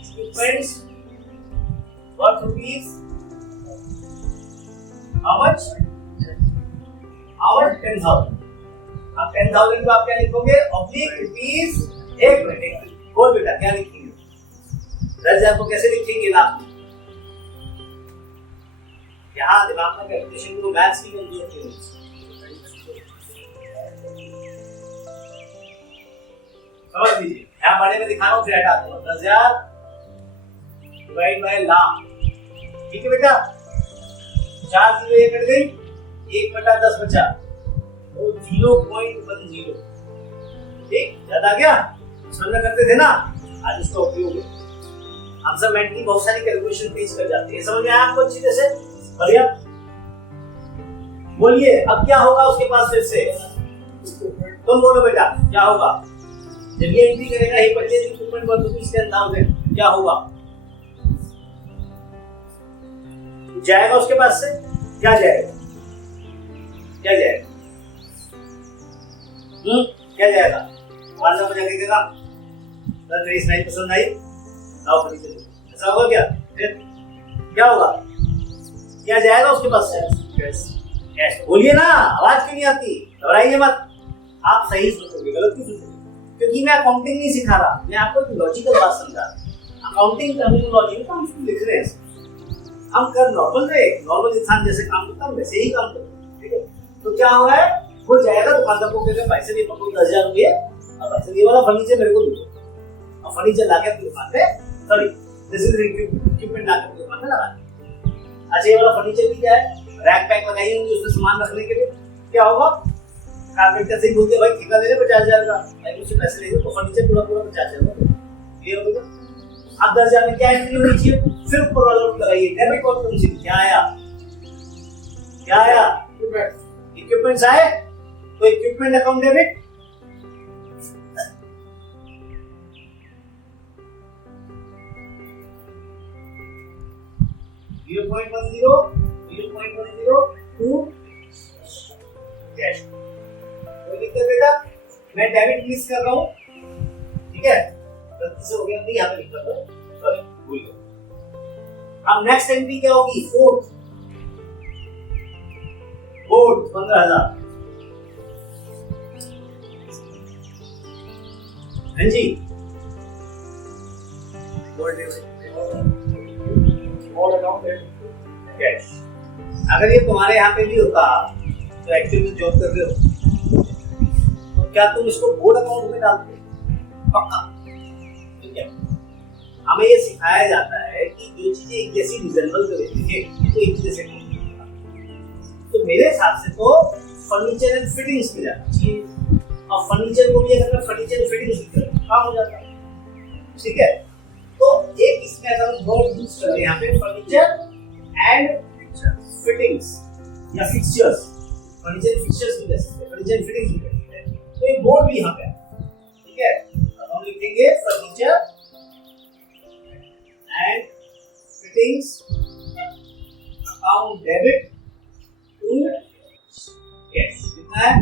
equipments worth rupees how much, 10,000। अब 10,000 को आप क्या लिखोगे, ऑब्लिक रुपीज, एक मिनट बोल बेटा क्या लिखेंगे, 10,000 को कैसे लिखेंगे लाख में, यहाँ दिमाग में कैलकुलेशन को मैथ्स की मंजूर की हुई, समझ लीजिए, यहाँ बड़े में दिखा रहा हूँ, फिर हटा दूंगा, 10,000 डिवाइड बाय लाख, ठीक है बेटा, 4 जीरो ये कट गई, 1/10 बचा, तो 0.10, ठीक, याद आ गया, समझना करते थे ना, आज इसका उपयोग है, हम सब मेंटली बहुत सारी कैलकुलेशन फेस कर जाते हैं, समझ में आया आपको अच्छी तरह से, बढ़िया, बोलिए अब क्या होगा उसके पास, फिर से तुम बोलो बेटा क्या होगा, जब ये एंट्री करेगा ही परचेज इक्विपमेंट वर्थ रुपीज 10,000, क्या होगा, जाएगा उसके पास से, क्या जाएगा, क्या जाएगा, क्या जाएगा, वाला मुझे कहेगा सर मेरी स्टाइल पसंद आई, लाओ फर्नीचर, ऐसा होगा क्या, फिर क्या होगा, क्या जाएगा उसके पास से, कैश, बोलिए ना, आवाज क्यों नहीं आती, घबराइए मत, आप सही सोचोगे, गलत क्यों सोचोगे, क्योंकि मैं अकाउंटिंग नहीं सिखा रहा, मैं आपको एक लॉजिकल बात समझा रहा हूं, अकाउंटिंग टर्मिनोलॉजी में हम उसको लिख रहे हैं, हम कर नॉर्मल इंसान जैसे काम करता हूं वैसे ही काम करते हैं, ठीक है, तो क्या हो रहा है, वो जाएगा दुकानदार को कहेगा पैसे नहीं पकड़ो 10,000 रुपये, अब पैसे ये वाला फर्नीचर मेरे को दो, और फर्नीचर लाके अपनी दुकान पे, सॉरी दिस इज इक्विपमेंट लाके अपनी दुकान पे लगा, अच्छा ये वाला फर्नीचर भी क्या है, रैक पैक लगाई होंगी उसमें सामान रखने के लिए, क्या होगा, कारपेंटर से ही बोलते भाई ठेका दे दे 50,000 का, भाई मुझसे पैसे ले लो तो फर्नीचर पूरा 50,000 का, ये हो गया, अब 10,000 में क्या एंट्री होनी चाहिए, फिर ऊपर वाला रूल लगाइए, डेबिट कौन कौन सी, क्या आया, इक्विपमेंट्स आए, तो equipment account debit, to cash, कोई दिक्कत बेटा, मैं डेबिट मिस कर रहा हूँ, ठीक है, गलती से हो गया, नहीं यहाँ पे लिख रहा हूँ, सॉरी भूल गया, अब नेक्स्ट एंट्री क्या होगी, फोर्थ 15,000, हाँ जी, कैश, अगर ये तुम्हारे यहाँ पे भी होता तो एक्चुअली में जॉब कर रहे हो तो क्या तुम इसको बोर्ड अकाउंट में डालते, पक्का, ठीक है, हमें ये सिखाया जाता है कि जो चीजें एक जैसी रिजेंबल करेंगे तो एक जैसे, तो मेरे हिसाब से तो फर्नीचर एंड फिटिंग्स में जाना चाहिए, और फर्नीचर को भी अगर फर्नीचर एंड फिटिंग्स काम हो जाता है, ठीक है, तो एक इसमें अगर हम वर्ड यूज करें यहाँ पे फर्नीचर एंड फिटिंग्स या फिक्सचर्स, फर्नीचर फिक्सचर्स भी कह सकते हैं, फर्नीचर फिटिंग्स भी कह सकते हैं, तो ये बोर्ड भी यहाँ पे है, ठीक है, अब हम लिखेंगे furniture and fittings account debit to cash, कितना है,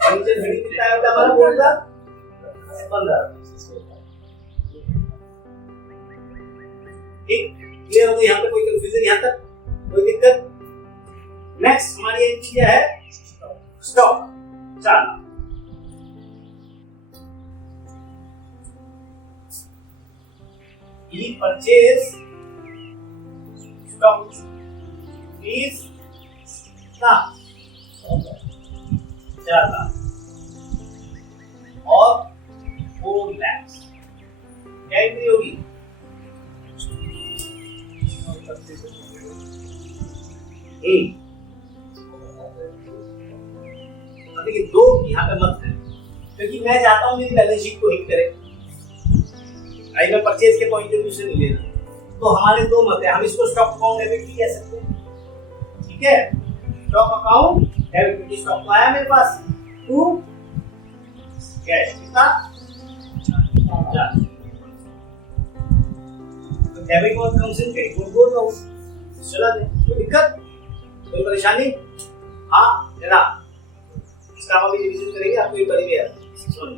फर्नीचर फिटिंग कितना है हमारा बोर्ड का 15, ठीक, क्लियर हो गया, यहाँ पे कोई कंफ्यूजन, यहाँ तक कोई दिक्कत, नेक्स्ट हमारी एंट्री क्या है, stock, 4, he purchased stock is ना 4 लाख और 4 लाख, क्या एंट्री होगी, देखिए दो यहाँ पे मत है, क्योंकि मैं चाहता हूँ मेरी बैलेंस शीट को हिट करे, आई मैं परचेज के पॉइंट ऑफ व्यू से नहीं लेना, तो हमारे दो मत है, हम इसको स्टॉक अकाउंट डेबिट भी कह सकते हैं, ठीक है, स्टॉक अकाउंट डेबिट, स्टॉक तो आया मेरे पास, टू कैश कितना 4, तो डेबिट और कम्स इन क्रेडिट बोल रहा हूँ, चला दे, कोई दिक्कत, कोई परेशानी? हाँ जरा इसका हम अभी रिवीजन करेंगे, आपको ये करेंगे यार। सुन,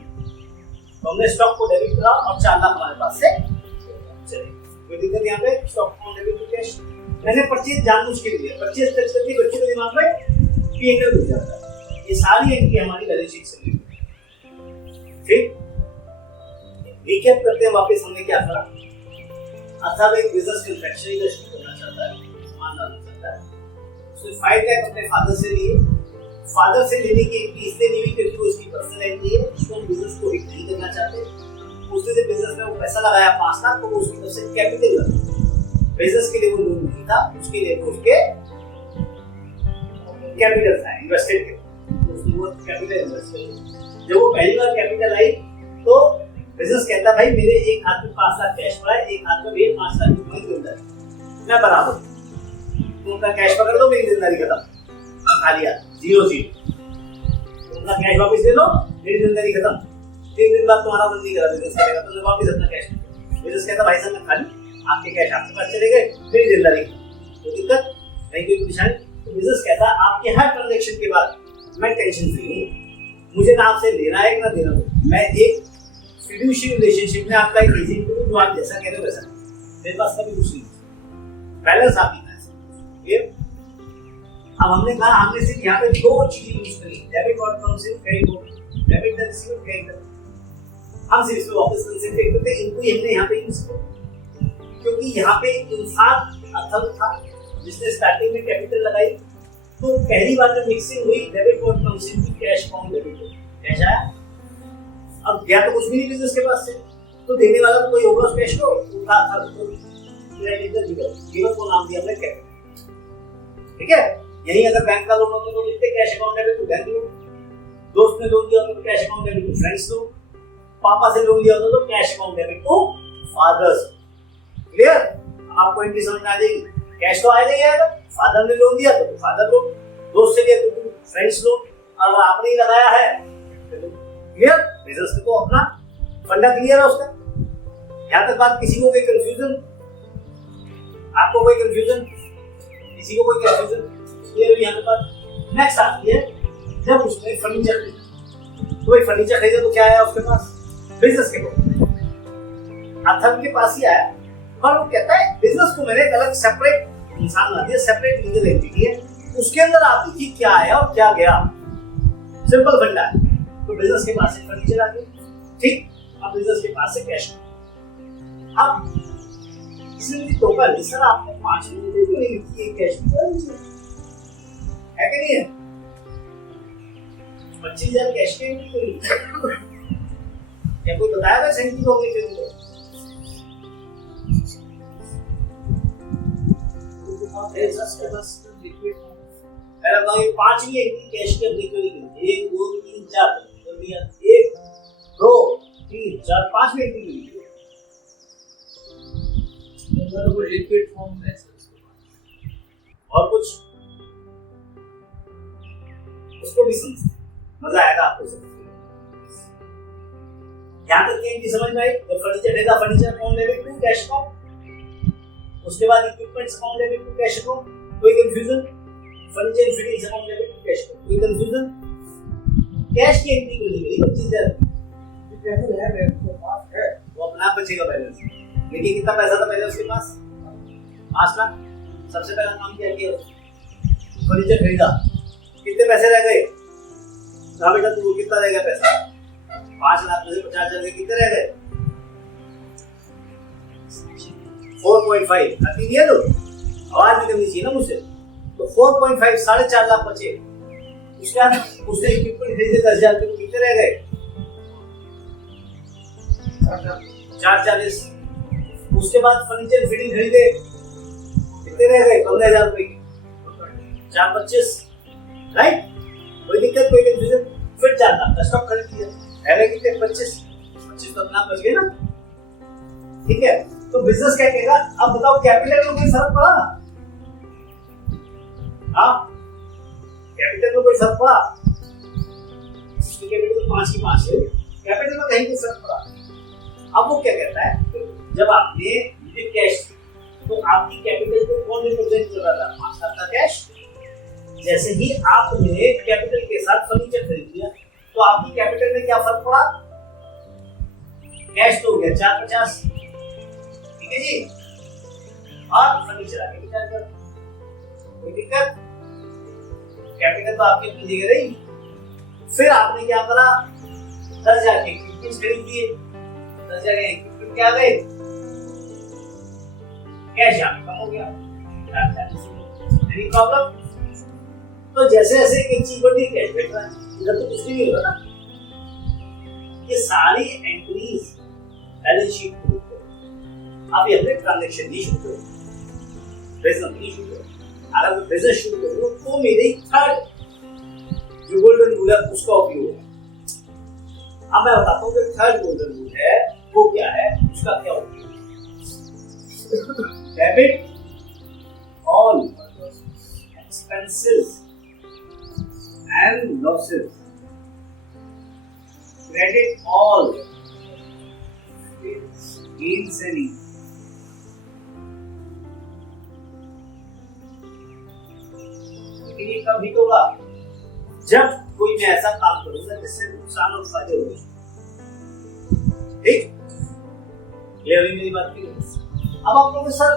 तो हमने स्टॉक को डेबिट करा और 4 लाख हमारे पास से चले, कोई दिक्कत यहाँ पे? स्टॉक को डेबिट टू कैश, मैंने परचेज जानबूझ के लिए परचेज करके बच्चे के दिमाग में पीएनएल हो जाता है, ये सारी एंट्री हमारी बैलेंस शीट से मिली। ठीक, रिकैप करते हैं वापस, हमने क्या करा? अर्थात एक बिजनेस कॉन्ट्रैक्शन शुरू करना चाहता है, सामान लाना चाहता है, उसने 5 लाख अपने फादर से लिए, फादर से लेने की एंट्री इसलिए नहीं हुई क्योंकि उसकी पर्सनल एंट्री है, उसको बिजनेस को हिट नहीं करना चाहते, उसने जो बिजनेस में वो पैसा लगाया 5 लाख, तो वो उसकी तरफ से कैपिटल लगा, बिजनेस के लिए वो लोन नहीं था, उसके लिए उसके कैपिटल था, इन्वेस्टेड के, तो उसने वो कैपिटल इन्वेस्ट किया। जब वो पहली बार कैपिटल आई तो बिजनेस कहता भाई मेरे एक हाथ में 5 लाख कैश पड़ा है, एक हाथ में 5 लाख की मनी मिलता है, मैं बराबर, तुम अपना कैश पकड़ लो, मेरी जिम्मेदारी खत्म, खा लिया 0-0, अपना कैश वापस ले लो, मेरी जिम्मेदारी खत्म। 3 दिन बाद तुम्हारा मन नहीं करा बिजनेस करेगा, तो वापस अपना कैश, बिजनेस कहता भाई साहब मैं खा ली, आपके कैश आपके पास चले गए, मेरी जिम्मेदारी, कोई दिक्कत नहीं, कोई परेशानी? तो बिजनेस कहता आपके हर ट्रांजैक्शन के बाद मैं टेंशन फ्री हूँ, मुझे ना आपसे लेना है ना देना है, मैं एक फिड्यूशियरी रिलेशनशिप में आपका एक एजेंट हूँ, जो आप जैसा कह रहे हो वैसा, मेरे पास कभी कुछ नहीं, बैलेंस आप ही है। अब हमने कहा हमने सिर्फ यहाँ पे 2 चीजें यूज करी, डेबिट और comes in credit, debit the receive credit, हम सिर्फ इसको वापस कंसंट्रेट करते हैं, इनको ही हमने यहाँ पे यूज किया क्योंकि यहाँ पे इंसान अथल था जिसने स्टार्टिंग में कैपिटल लगाई, तो पहली बार जब मिक्सिंग हुई डेबिट और comes in cash form debit cash आया, अब गया तो कुछ भी नहीं बिजनेस के पास से, तो देने वाला तो कोई होगा उस कैश को, उठा था तो गिवन को नाम दिया हमने कैपिटल, ठीक है। यही अगर बैंक का लोन होता तो लिखते cash account debit to bank loan, दोस्त ने लोन दिया तो cash account debit to friends loan, पापा से लोन लिया होता तो cash account debit to father's, clear? आपको एंट्री समझ में आ जाएगी, कैश तो आएगा, फादर ने लोन दिया तो फादर लोन, दोस्त से लिया तो फ्रेंड्स लोन, और आपने ही लगाया है, क्लियर? बिजनेस को अपना फंडा क्लियर है उसका, यहाँ तक बात किसी को कोई कंफ्यूजन, आपको कोई कंफ्यूजन, किसी को कोई कंफ्यूजन क्लियर हुई यहाँ तक बात? नेक्स्ट आती है जब उसने फर्नीचर खरीदा, तो भाई फर्नीचर खरीदा तो क्या आया उसके पास? बिजनेस के पास, अथर्व के पास ही आया, और वो कहता है बिजनेस को मैंने एक अलग सेपरेट इंसान बना दिया, सेपरेट लीगल एंटिटी है, उसके अंदर आप देखिए क्या आया और क्या गया, सिंपल फंडा है। तो बिजनेस के पास से फर्नीचर आ गया, ठीक, अब बिजनेस के पास से कैश, अब इसलिए टोका नहीं सर आपने 5 मिनट क्यों नहीं लिखी है कैश है कि नहीं है? 25,000 कैश के क्या कोई बताया था सेंटी हो गई फिर पहले बताओ ये 5 ही एंट्री कैश के अंदर क्यों नहीं? 1 2 3 4 कर दिया, 1 2 3 4 5 में एंट्री की वो लिक्विड फॉर्म में और कुछ उसको भी समझ मजा आएगा आपको यहाँ तक की समझ में आई। जब फर्नीचर देगा furniture account debit to cash account, उसके बाद equipments account debit to cash account, कोई confusion? Furniture and fittings account debit to cash account, कोई कंफ्यूजन? कैश की एंट्री क्यों नहीं मिली? 25,000 कैसे है मेरे पास है, वो अपना बचेगा बैलेंस। देखिए कितना पैसा था पहले उसके पास, 5 लाख। सबसे पहला काम क्या किया, फर्नीचर खरीदा, कितने पैसे रह गए? कहा बेटा तू कितना रह गया पैसा? 5 लाख में से 50,000 के कितने रह गए? 4.5। आती नहीं है तो आवाज भी करनी चाहिए ना मुझसे। तो 4.5 4.5 लाख बचे। उसके बाद उसने इक्विपमेंट खरीदे 10,000 के, कितने रह गए? 440। उसके बाद फर्नीचर फिटिंग खरीदे, कितने रह गए? 15,000 रुपए की, 425। राइट, कोई दिक्कत कोई कंफ्यूजन? फिर 4 लाख का स्टॉक खरीद लिया, रह गए कितने? 25 तो अपना बच गए ना। ठीक है, तो बिजनेस क्या कहेगा? अब बताओ कैपिटल में कोई फर्क पड़ा? हाँ, कैपिटल में कोई फर्क पड़ा? उसकी कैपिटल 5 की 5 है, कैपिटल में कहीं कोई फर्क पड़ा? अब वो क्या कहता है, जब आपने ये कैश, तो आपकी कैपिटल को कौन रिप्रेजेंट कर रहा था? 5 लाख का कैश। जैसे ही आपने कैपिटल के साथ फर्नीचर खरीद लिया, तो आपकी कैपिटल में क्या फर्क पड़ा? कैश तो हो गया 450, ठीक है जी, और फर्नीचर आगे विचार कर, कोई दिक्कत? कैपिटल तो आपकी अपनी जगह रही। फिर आपने क्या करा? 10,000 के इक्विपमेंट खरीद लिए, 10,000 के इक्विपमेंट क्या गए? कैश यहाँ पे कम हो गया, एनी प्रॉब्लम? तो जैसे जैसे एक चीज बढ़ती है कैश बैठ रहा है, इधर तो कुछ भी नहीं होगा ना। ये सारी एंट्रीज बैलेंस शीट को आप ये अपने ट्रांजैक्शन नहीं शुरू करो, बिजनेस नहीं शुरू करो। अगर मैं बिजनेस शुरू करूँ तो मेरे थर्ड जो गोल्डन रूल है उसका उपयोग है। अब मैं बताता हूँ कि थर्ड गोल्डन रूल है वो क्या है, उसका क्या उपयोग है। Debit all expenses and losses, credit all gains and ये कब हिट होगा? जब कोई मैं ऐसा काम करूंगा जिससे नुकसान और फायदे हो। ठीक, क्लियर हुई मेरी बात की? अब आप लोग सर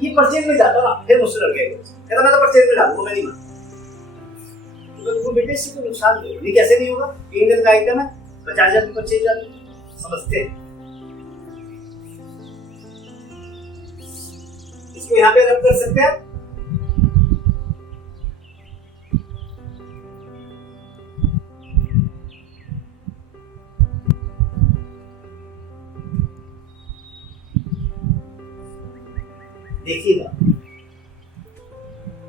ये परचेज में जाता ना, फिर मुझसे लड़ गया, कहता मैं तो परचेज में डालूंगा, मैं नहीं मानता। तो बेटे से कोई नुकसान नहीं होगा। ये कैसे नहीं होगा? 3 दिन का आइटम है, 50,000 की परचेज जाती, समझते हैं इसको यहाँ पे रब कर सकते हैं। देखिएगा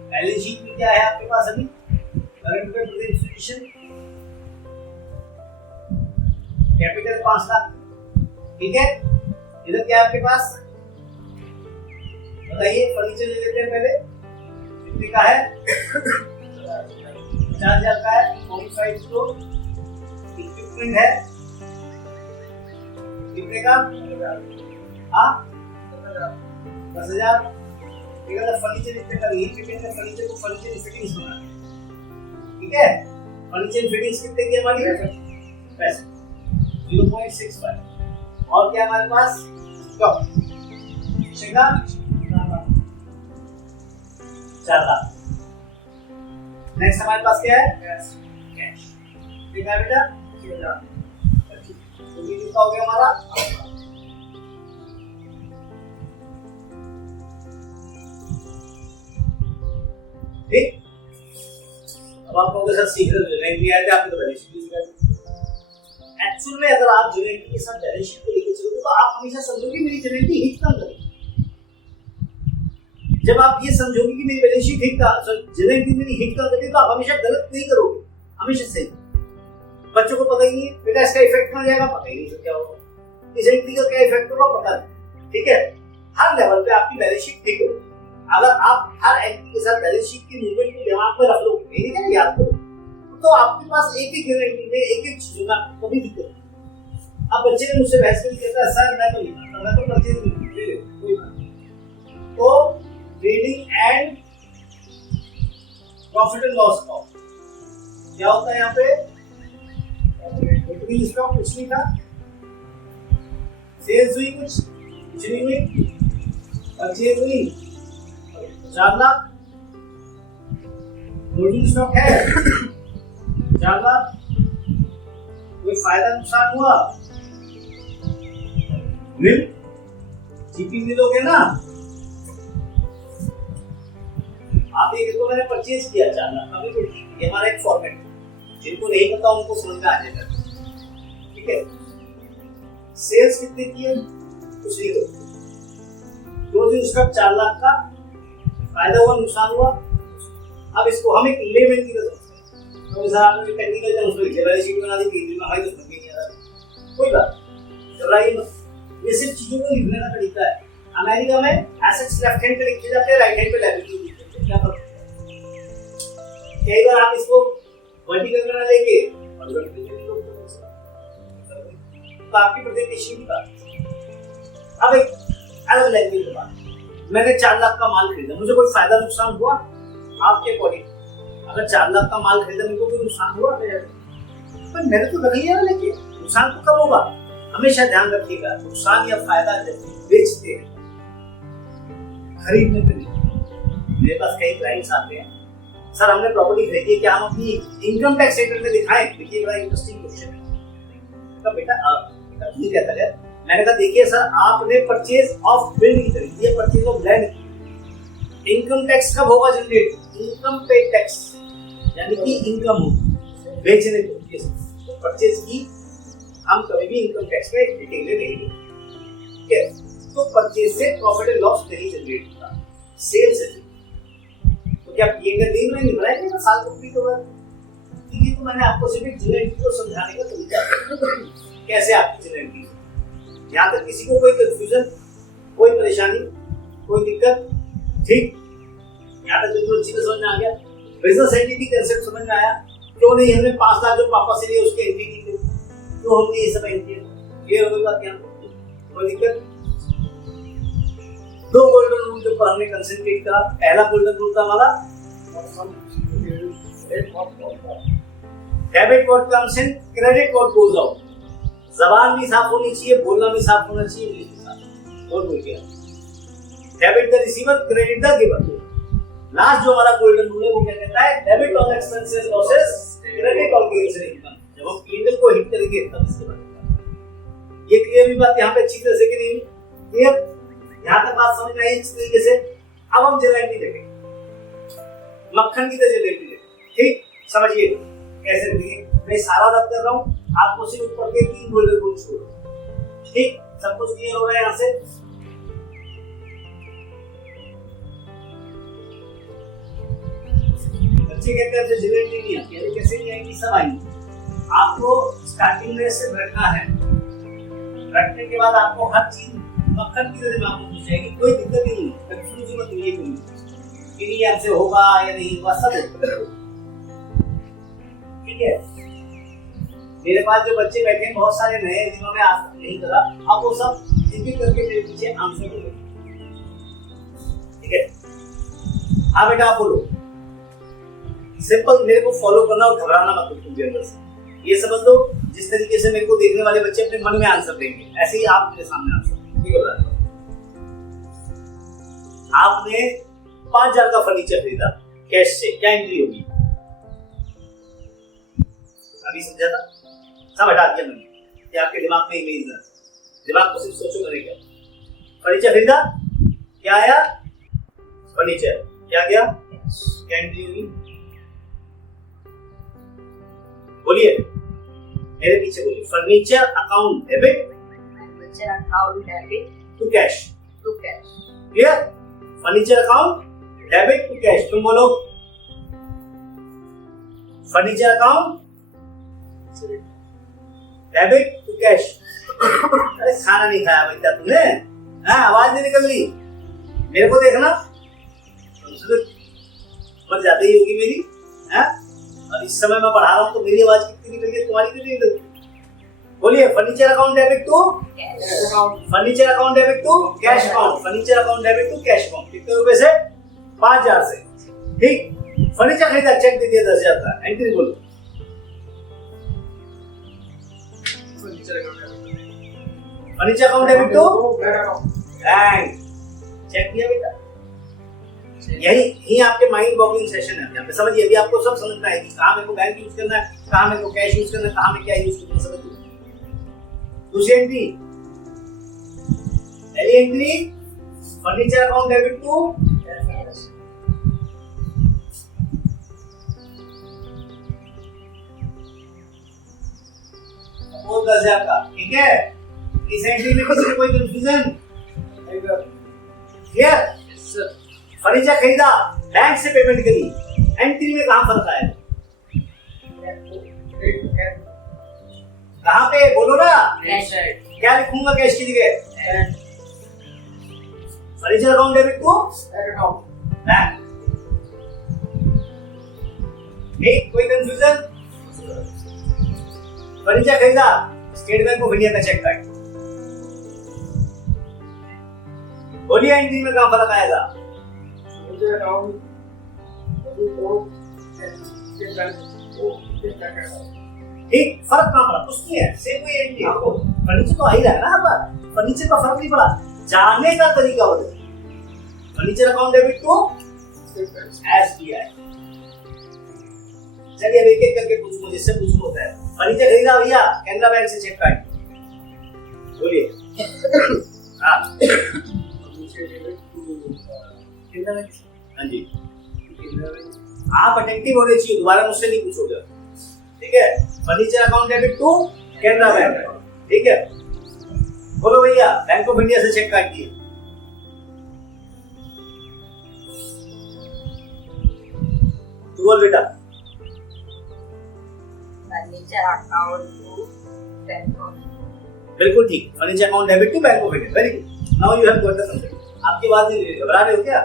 बैलेंस शीट में क्या है आपके पास अभी? Current account present situation, capital 5 lakh, ठीक है। इधर क्या है आपके पास बताइए? फर्नीचर ले लेते हैं पहले, कितने का है? 50,000 का है। 45 फ्लोर इक्विपमेंट है कितने का? हाँ 10,000। फर्नीचर इतने का, ये कितने फर्नीचर को फर्नीचर फिटिंग्स बना, ठीक है। फर्नीचर फिटिंग्स कितने की हमारी? पैसे 0.65। और क्या हमारे पास? स्टॉक कितना? 4 लाख। नेक्स्ट हमारे पास क्या है? कैश। कितना है बेटा? 6,000। तो ये कितना हो गया हमारा? ठीक। अब आप लोगों के साथ सीख रहे हैं नहीं आया आपको तो बैलेंस शीट कर। एक्चुअल में अगर आप जनरेटिव के साथ बैलेंस शीट को लेकर चलोगे तो आप हमेशा समझोगे मेरी जनरेटिव हिट कम करेगी। जब आप ये समझोगे कि मेरी बैलेंस शीट हिट का जनरेटिव मेरी हिट कर देती है तो आप हमेशा गलत नहीं करोगे, हमेशा सही। बच्चों को पता ही नहीं है बेटा इसका इफेक्ट कहां जाएगा, पता ही नहीं तो क्या होगा, इस एंट्री का क्या इफेक्ट होगा पता नहीं, ठीक है। हर लेवल पे आपकी बैलेंस शीट ठीक होगी। अगर आप हर एंट्री के साथ बैलेंस शीट की मूवमेंट को दिमाग में रख लो, नहीं क्या याद करो, तो आपके पास एक ही एंट्री में एक एक चीज होगा, कभी दिक्कत नहीं। अब बच्चे ने मुझसे बहस करके कहता है सर मैं तो नहीं मानता, मैं तो परचेज नहीं ले कोई बात नहीं। तो trading and profit and loss account क्या होता है यहाँ पे? ओपनिंग स्टॉक कुछ नहीं था, सेल्स हुई कुछ नहीं हुई, परचेज हुई 4 लाख, होल्डिंग स्टॉक है 4 लाख, कोई फायदा नुकसान हुआ? मिल जीपी मिलोगे ना। आप ये देखो मैंने परचेज किया 4 लाख, अभी तो ये हमारा एक फॉर्मेट है, जिनको नहीं पता उनको समझ में आ जाएगा, ठीक है। सेल्स कितने की है? कुछ नहीं करो, क्लोजिंग स्टॉक 4 लाख का, फायदा हुआ नुकसान हुआ। अब इसको हम एक लेमैन की तरह समझते हैं, तो सर आपने टेक्निकल टर्म्स में लिखा है, शीट बना दी पेज में, हाई तो समझ नहीं आ रहा, कोई बात घबराइए मत, ये सिर्फ चीजों को लिखने का तरीका है। अमेरिका में एसेट्स लेफ्ट हैंड पे लिखे जाते हैं, राइट हैंड पे लायबिलिटी लिखते हैं, क्या फर्क है? कई बार आप इसको वर्टिकल में ना लेके तो आपकी प्रेजेंटेशन की बात। अब एक अलग लैंग्वेज में बात, मैंने 4 लाख का माल खरीदा, मुझे कोई फायदा नुकसान हुआ? आपके अकॉर्डिंग अगर 4 लाख का माल खरीदा मेरे को कोई नुकसान हुआ? पर मैंने तो रख लिया ना, लेके नुकसान तो कब होगा? हमेशा ध्यान रखिएगा, नुकसान या फायदा जब बेचते हैं, खरीदने पे नहीं। मेरे पास कई क्लाइंट्स आते हैं, सर हमने प्रॉपर्टी खरीदी है, क्या हम अपनी इनकम टैक्स सेक्टर में दिखाएं? देखिए बड़ा इंटरेस्टिंग क्वेश्चन है। तो बेटा ठीक कहता है। मैंने कहा देखिए सर, आपने परचेज ऑफ बिल्डिंग खरीदी है, purchase of land, income tax कब होगा जनरेट? इनकम पे टैक्स, यानी कि इनकम होगी बेचने को। तो परचेज की हम कभी भी इनकम टैक्स में डिटेल नहीं देंगे, ठीक है? तो परचेज से प्रॉफिट एंड लॉस नहीं जनरेट होता, सेल से। तो क्या पीएनएल नहीं बनाएंगे ना साल कंप्लीट होगा? ठीक है, तो मैंने आपको सिर्फ एक जनरल एंट्री को समझाने का तरीका कैसे आपकी जनरल एंट्री। यहाँ तक किसी को कोई कंफ्यूजन, कोई परेशानी, कोई दिक्कत? ठीक, यहाँ तक बिल्कुल अच्छी समझ में आ गया। बिजनेस एंटिटी कंसेप्ट समझ में आया? क्यों नहीं हमने 5 लाख जो पापा से लिए उसके एंट्री की थी, तो हमने ये सब एंट्री ये हो गई बात। यहाँ कोई दिक्कत? 2 गोल्डन रूल के ऊपर हमने कंसंट्रेट करा। पहला गोल्डन रूल था हमारा debit what comes in, credit what goes out. जबान भी साफ होनी चाहिए, बोलना भी साफ होना चाहिए, इंग्लिश भी साफ। बोल गया debit the receiver, credit the giver. Last जो हमारा गोल्डन रूल है वो क्या कहता है? Debit on expenses losses, credit on gains and income. जब हम पीएनएल को हिट करेंगे तब इसके बारे। ये क्लियर हुई बात यहाँ पे अच्छी तरह से कि नहीं? क्लियर? यहाँ तक बात समझ में आई इस तरीके से? अब हम जनरेटिव देखेंगे, मक्खन की तरह जनरेटिव देखेंगे। ठीक, समझिए कैसे देखेंगे। मैं सारा रद्द कर रहा हूँ, आपको सिर्फ ऊपर के 3 गोल्डन रूल छोड़। ठीक, सब कुछ क्लियर हो रहा है यहाँ से? बच्चे कहते हैं जनरेटिव नहीं आती है, कैसे नहीं आएगी? सब आएंगी। आपको स्टार्टिंग में से रखना है, रखने के बाद आपको हर चीज मक्खन की तरह दिमाग में घुस जाएगी, कोई दिक्कत नहीं है। कंफ्यूजन मत होइए कि ये हमसे होगा या नहीं होगा, सब ठीक है। मेरे पास जो बच्चे बैठे हैं बहुत सारे नए जिन्होंने आज तक नहीं करा, अब वो सब एक एक करके मेरे पीछे आंसर करेंगे, ठीक है? हाँ बेटा आप बोलो। सिंपल, मेरे को फॉलो करना और घबराना मत बिल्कुल अंदर से। ये समझ लो जिस तरीके से मेरे को देखने वाले बच्चे अपने मन में आंसर देंगे, ऐसे ही आप मेरे सामने आंसर देंगे। आपने 5,000 का फर्नीचर खरीदा कैश से, क्या एंट्री होगी? अभी समझा था? सब हटा दिया मैंने कि आपके दिमाग में इमेज ना, दिमाग को सिर्फ सोचो मैंने क्या। फर्नीचर खरीदा, क्या आया? फर्नीचर। क्या गया? क्या एंट्री होगी? बोलिए, मेरे पीछे बोलिए। Furniture account debit, furniture account debit to cash, to cash. Clear? Furniture account debit to cash. तुम बोलो furniture account debit to cash. अरे खाना नहीं खाया बेटा तुमने? हाँ, आवाज नहीं निकल रही, मेरे को देखना, मर जाती ही होगी मेरी। हाँ, और इस समय मैं पढ़ा रहा हूँ तो मेरी आवाज कितनी निकल रही है, तुम्हारी कितनी निकल रही? बोलिए furniture account debit to cash account, furniture account debit to cash account, furniture account debit to cash account. कितने रुपए से? 5,000 से। ठीक, फर्नीचर खरीदा, चेक दे दिया 10,000 का, एंट्री बोलो। Furniture account debit to bank, cheque किया बेटा? यही आपके माइंड बॉगलिंग सेशन है। यहाँ पे समझिए, अभी आपको सब समझना है कि कहाँ मेरे को बैंक यूज करना है, कहाँ मेरे को कैश यूज करना है, कहाँ में क्या यूज करना है, समझिए। दूसरी एंट्री, पहली entry furniture account debit to वो 10,000 का, ठीक है? इस एंट्री में किसी को कोई कंफ्यूजन? क्लियर? फर्नीचर खरीदा, बैंक से पेमेंट करी, एंट्री में कहाँ फर्क आया? कहाँ पे बोलो ना? क्या लिखूंगा कैश की जगह? Furniture account debit to bank. ठीक, कोई कंफ्यूजन? फर्नीचर खरीदा, स्टेट बैंक ऑफ इंडिया का चेक काट। बोलिए एंट्री में कहाँ फर्क आएगा? ठीक, फर्क कहाँ पड़ा? कुछ नहीं है, सेम वही एंट्री। आपको फर्नीचर तो आ ही रहा है ना हर बार, फर्नीचर का फर्क नहीं पड़ा, जाने का तरीका बदल। Furniture account debit to SBI। चलिए अब एक एक करके पूछूं, जिससे पूछूं होता है। फर्नीचर खरीदा भैया, कैनरा बैंक से चेक काट। बोलिए। हाँ हाँ जी, आप अटेंटिव होने चाहिए, दोबारा मुझसे नहीं पूछोगे, ठीक है? Furniture account debit to Canara bank, ठीक है? बोलो भैया, बैंक ऑफ इंडिया से चेक काटिए। तू बोल बेटा। Furniture account to bank of, बिल्कुल ठीक, furniture account debit to bank of India. Very good, now you have got the concept. आपकी बात नहीं, घबरा रहे हो क्या?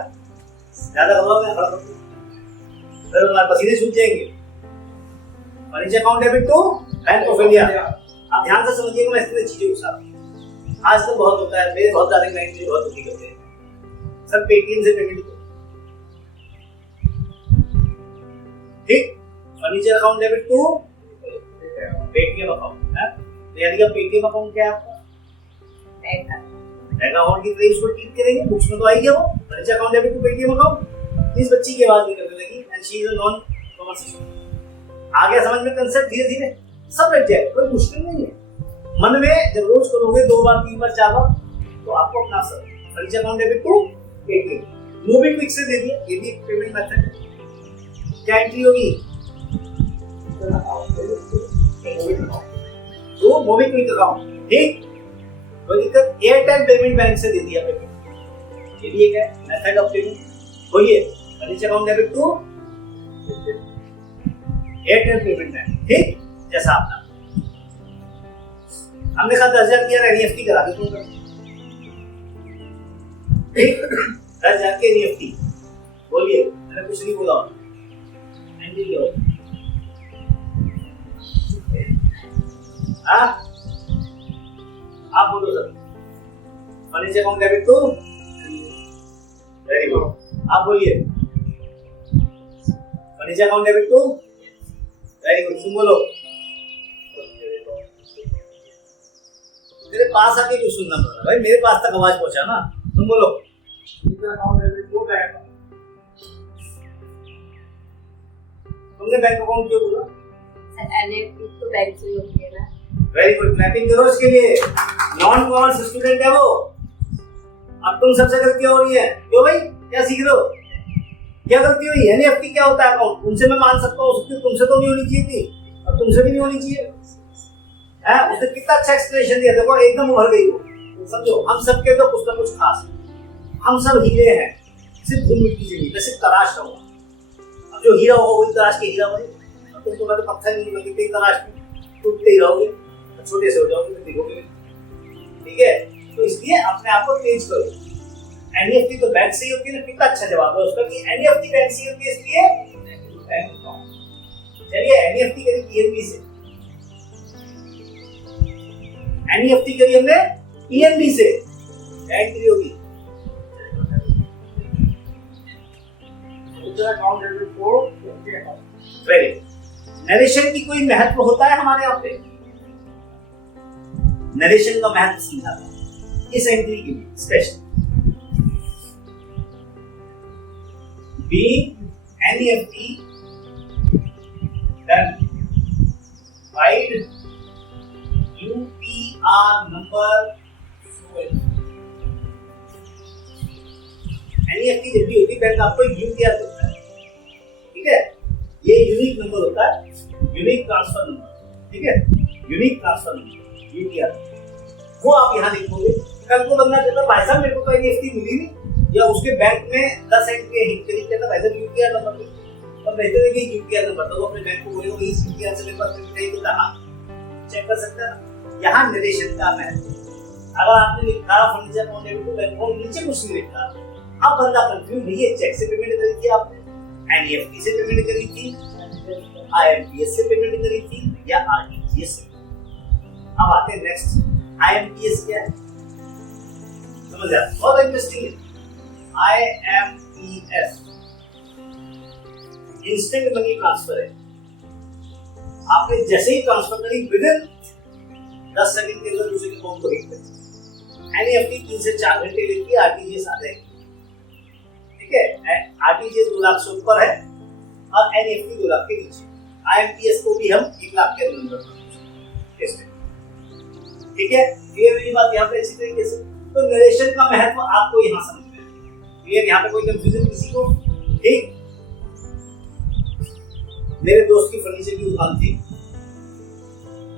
ज्यादा घबराओगे ना, फिर हमारे पसीने सूख जाएंगे। Furniture account debit to bank of India. आप ध्यान से समझिएगा, मैं इतनी चीजें के साथ आजकल बहुत होता है, मेरे बहुत ज्यादा क्लाइंट मुझे बहुत दुखी करते हैं। सर पेटीएम से पेमेंट करो, ठीक? Furniture account debit to Paytm account है, यानी कि पेटीएम अकाउंट क्या है आपका? बैंक अकाउंट की तरह उसको ट्रीट करेंगे, बुक्स में तो आई है वो। Furniture account debit to Paytm account. इस बच्ची की आवाज निकलने लगी and she is a non commerce student. आ गया समझ में कंसेप्ट? धीरे धीरे सब लग जाए, कोई मुश्किल नहीं है। मन में जब रोज करोगे 2 बार 3 बार 4 बार, तो आपको अपना सब furniture account debit to Paytm. MobiKwik से दे दिया, ये भी पेमेंट मेथड है। क्या एंट्री होगी? तो मूवी क्विक अकाउंट, ठीक? कोई दिक्कत? एयरटेल पेमेंट बैंक से दे दिया पेमेंट, ये भी एक है मेथड ऑफ पेमेंट। बोलिए, furniture account debit to Airtel payment bank, ठीक? जैसा आपने हमने कहा 10,000 किया, एनईएफटी करा दे तुम, ठीक? 10,000 के एनईएफटी। बोलिए, मैंने कुछ नहीं बोला। एंट्री हो, हाँ आप बोलो sir. Furniture account debit to, very good, आप बोलिए। Furniture account debit to, very good, तुम बोलो। मेरे पास आके क्यों सुनना पड़ रहा भाई? मेरे पास तक आवाज पहुंचा ना, तुम बोलो। तुमने बैंक अकाउंट क्यों बोला? एनईएफटी तो बैंक से होती है ना। वेरी गुड, क्लैपिंग करो इसके लिए। नॉन कॉमर्स स्टूडेंट है वो। अब तुम सबसे गलती हो रही है, क्यों भाई? क्या सीख रहे हो? क्या गलती हुई? एनईएफटी क्या होता है अकाउंट? उनसे मैं मान सकता हूँ, तुमसे तो नहीं होनी चाहिए थी, और तुमसे भी नहीं होनी चाहिए है। उसने कितना अच्छा एक्सप्लेनेशन दिया, देखो एकदम उभर गई वो। समझो, हम सबके तो कुछ ना कुछ खास है, हम सब हीरे हैं, सिर्फ धूल मिट्टी से नहीं, मैं सिर्फ तराश रहा हूँ। अब जो हीरा होगा वही तराश के हीरा बने। तुम तो मैं तो पत्थर नहीं लगते तराश में, टूटते ही रहोगे, छोटे से हो जाओगे, तो दिखोगे, ठीक है? तो इसलिए अपने आप को तेज करो। एनईएफटी तो बैंक से ही होती है ना, कितना अच्छा जवाब है उसका कि एनईएफटी बैंक से होती है, इसलिए चलिए एनईएफटी करी पीएनबी से, एनईएफटी करी हमने पीएनबी से, एंट्री होगी वेरी। नरेशन की कोई महत्व होता है हमारे यहाँ पे? नरेशन का महत्व समझा इस एंट्री के लिए special. Being NEFT done wide UPR number NEFT जब भी होती है बैंक आपको UPR देता है, ठीक है? ये यूनिक नंबर होता है, यूनिक ट्रांसफर नंबर, ठीक है? यूनिक ट्रांसफर नंबर UPR, वो आप यहाँ लिखोगे। कल को बंदा कहता भाई साहब मेरे को तो NEFT मिली नहीं, या उसके बैंक में 10 एंट्री हिट करी कहता भाई साहब UPR नंबर दे, और कहते थे कि UPR नंबर दो, अपने बैंक को बोलेगा इस UPR से मेरे पास नहीं तो कहां चेक कर सकता है। यहाँ नरेशन का महत्व, अगर आपने लिखा furniture account debit to bank account, नीचे कुछ नहीं लिखा, अब बंदा कंफ्यूज नहीं है, चेक से पेमेंट करी थी आपने, एनईएफटी से पेमेंट करी थी, IMPS से पेमेंट करी थी या RTGS से। अब आते हैं नेक्स्ट, IMPS क्या है समझ आया, बहुत इंटरेस्टिंग है। IMPS इंस्टेंट मनी ट्रांसफर है। आपने जैसे ही ट्रांसफर करी विदिन 10 सेकंड के अंदर दूसरे अकाउंट को हिट कर। NEFT 3 से 4 घंटे लेती है, RTGS आधे, ठीक है। RTGS 2 लाख से ऊपर है और NEFT 2 लाख के नीचे। IMPS को भी हम 1 लाख के अंदर टेस्ट, ठीक है। क्लियर मेरी बात यहाँ पे अच्छी तरीके से। तो नरेशन का महत्व आपको यहाँ समझ में क्लियर, यहाँ पे कोई कंफ्यूजन किसी को, ठीक। मेरे दोस्त की फर्नीचर की दुकान थी,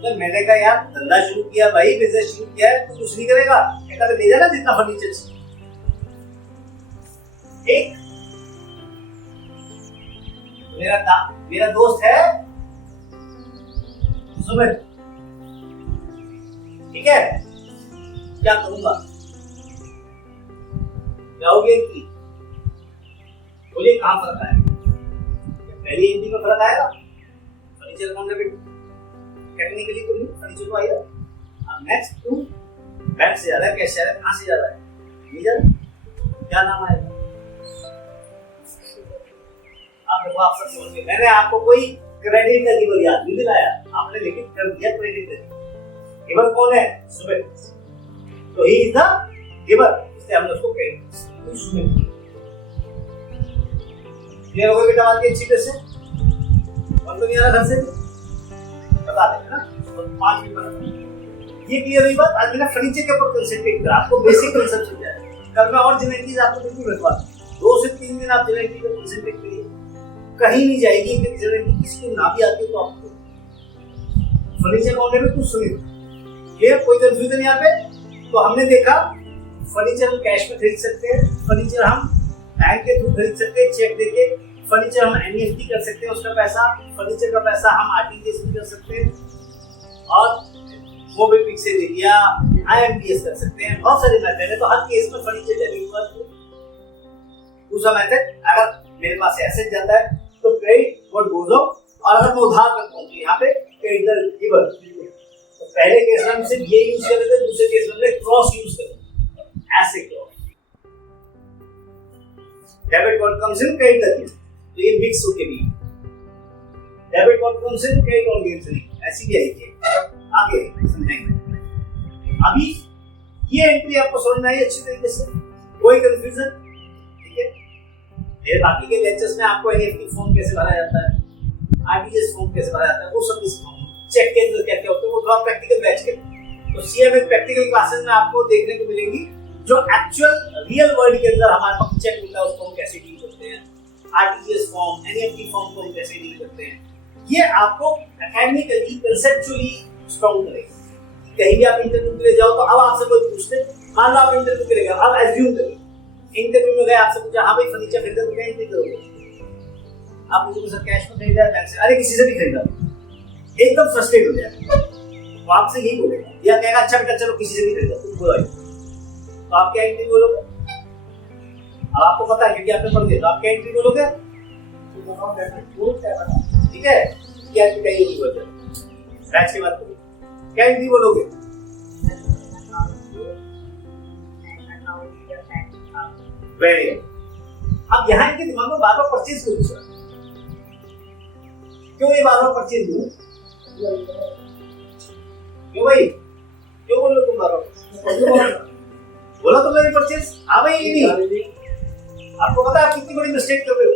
तो मैंने कहा यार धंधा शुरू किया भाई, बिजनेस शुरू किया है, तू कुछ नहीं करेगा, कहता ले जाना जितना फर्नीचर चाहिए, ठीक। मेरा दोस्त है सुमित, ठीक है। क्या करूंगा, जाओगे कि बोलिए कहां फर्क आएगा, पहली एंट्री में फर्क आएगा, फर्नीचर अकाउंट में टेक्निकली तो नहीं, फर्नीचर को आएगा। अब नेक्स्ट टू बैंक से ज्यादा कैश से ज्यादा, कहां से ज्यादा है, नहीं ज्यादा, क्या नाम आएगा आप देखो, आप सब समझ गए। मैंने आपको कोई क्रेडिट का गिवर याद नहीं दिलाया, आपने लेकिन कर दिया क्रेडिट का। गिवर कौन है, सुमित, तो ही इज द गिवर, इसलिए हमने उसको क्रेडिट सुमित। क्लियर हो गया बेटा बात की अच्छी तरह से, और तो नहीं आ रहा घर से बता देना ना, और 5 मिनट ये क्लियर हुई बात। आज मैंने फर्नीचर के ऊपर कंसंट्रेट करा, आपको बेसिक कांसेप्ट समझाया। कल मैं और ज्योमेट्रीज आपको बिल्कुल रखवा, 2 से 3 दिन आप ज्योमेट्री पे कंसंट्रेट करिए, कहीं नहीं जाएगी। कि ज्योमेट्री किसी को ना भी आती हो तो आपको फर्नीचर अकाउंट में कुछ सुनिए, क्लियर, कोई कंफ्यूजन यहाँ पे। तो हमने देखा फर्नीचर हम कैश में खरीद सकते हैं, फर्नीचर हम बैंक के थ्रू खरीद सकते हैं चेक देके, फर्नीचर हम NEFT कर सकते हैं उसका पैसा, फर्नीचर का पैसा हम RTGS भी कर सकते हैं, और मोबिक्विक से दे दिया, IMPS कर सकते हैं। बहुत सारे मेथड है, तो हर केस में फर्नीचर डेबिट हुआ। दूसरा मेथड, अगर मेरे पास एसेट जाता है तो क्रेडिट व्हाट गोज आउट, और अगर मैं उधार करता हूं तो यहाँ पे क्रेडिटर गिवर। तो पहले केस में हम सिर्फ ये यूज कर रहे थे, दूसरे केस में क्रॉस यूज कर रहे थे, ऐसे cross debit what comes in credit giver, तो ये मिक्स होके भी debit what comes in credit on gives, ऐसी भी आई है। आगे समझेंगे। अभी ये एंट्री आपको समझ में आई अच्छी तरीके से, कोई कंफ्यूजन, ठीक है। फिर बाकी के लेक्चर्स में आपको NEFT फॉर्म कैसे भरा जाता है, RTGS फॉर्म कैसे भरा जाता है, वो सब सिखाऊंगा। चेक के अंदर क्या क्या होता है वो थोड़ा प्रैक्टिकल बैच के, तो CMA प्रैक्टिकल क्लासेस में आपको देखने को मिलेंगी, जो एक्चुअल रियल वर्ल्ड के अंदर हमारे पास चेक होता है उसको हम कैसे डील करते हैं, RTGS फॉर्म, NEFT फॉर्म को हम कैसे डील करते हैं। ये आपको एकेडमिकली कंसेप्चुअली स्ट्रांग करेगा। कहीं भी आप इंटरव्यू के लिए जाओ तो अब आपसे कोई पूछते, मान लो आप इंटरव्यू के लिए गए, अब एज्यूम करिए इंटरव्यू में गए, आपसे पूछा हाँ भाई फर्नीचर खरीदा तो क्या एंट्री करोगे, आप मुझे सर कैश में खरीदा है, बैंक से, अरे किसी से भी खरीदा, एकदम फ्रस्ट्रेट हो जाएगा। तो आपसे यही बोलेगा, या कहेगा अच्छा बेटा चलो किसी से भी खरीदा, तुम बोलो, तो आप क्या एंट्री बोलोगे। अब आपको पता है क्योंकि आपने पढ़ दिया, तो आप क्या एंट्री बोलोगे, ठीक है। क्या ये वजह बैच के बाद क्या एंट्री बोलोगे, वेरी गुड। अब यहाँ इनके दिमाग में बार बार परचेज क्यों घुस रहा है, क्यों ये बार बार परचेज हुआ, क्यों भाई, क्यों बोल रहे तुम बार बार बोला तो मेरी परचेज, हाँ भाई ये नहीं, आपको पता है आप कितनी बड़ी मिस्टेक कर रहे हो।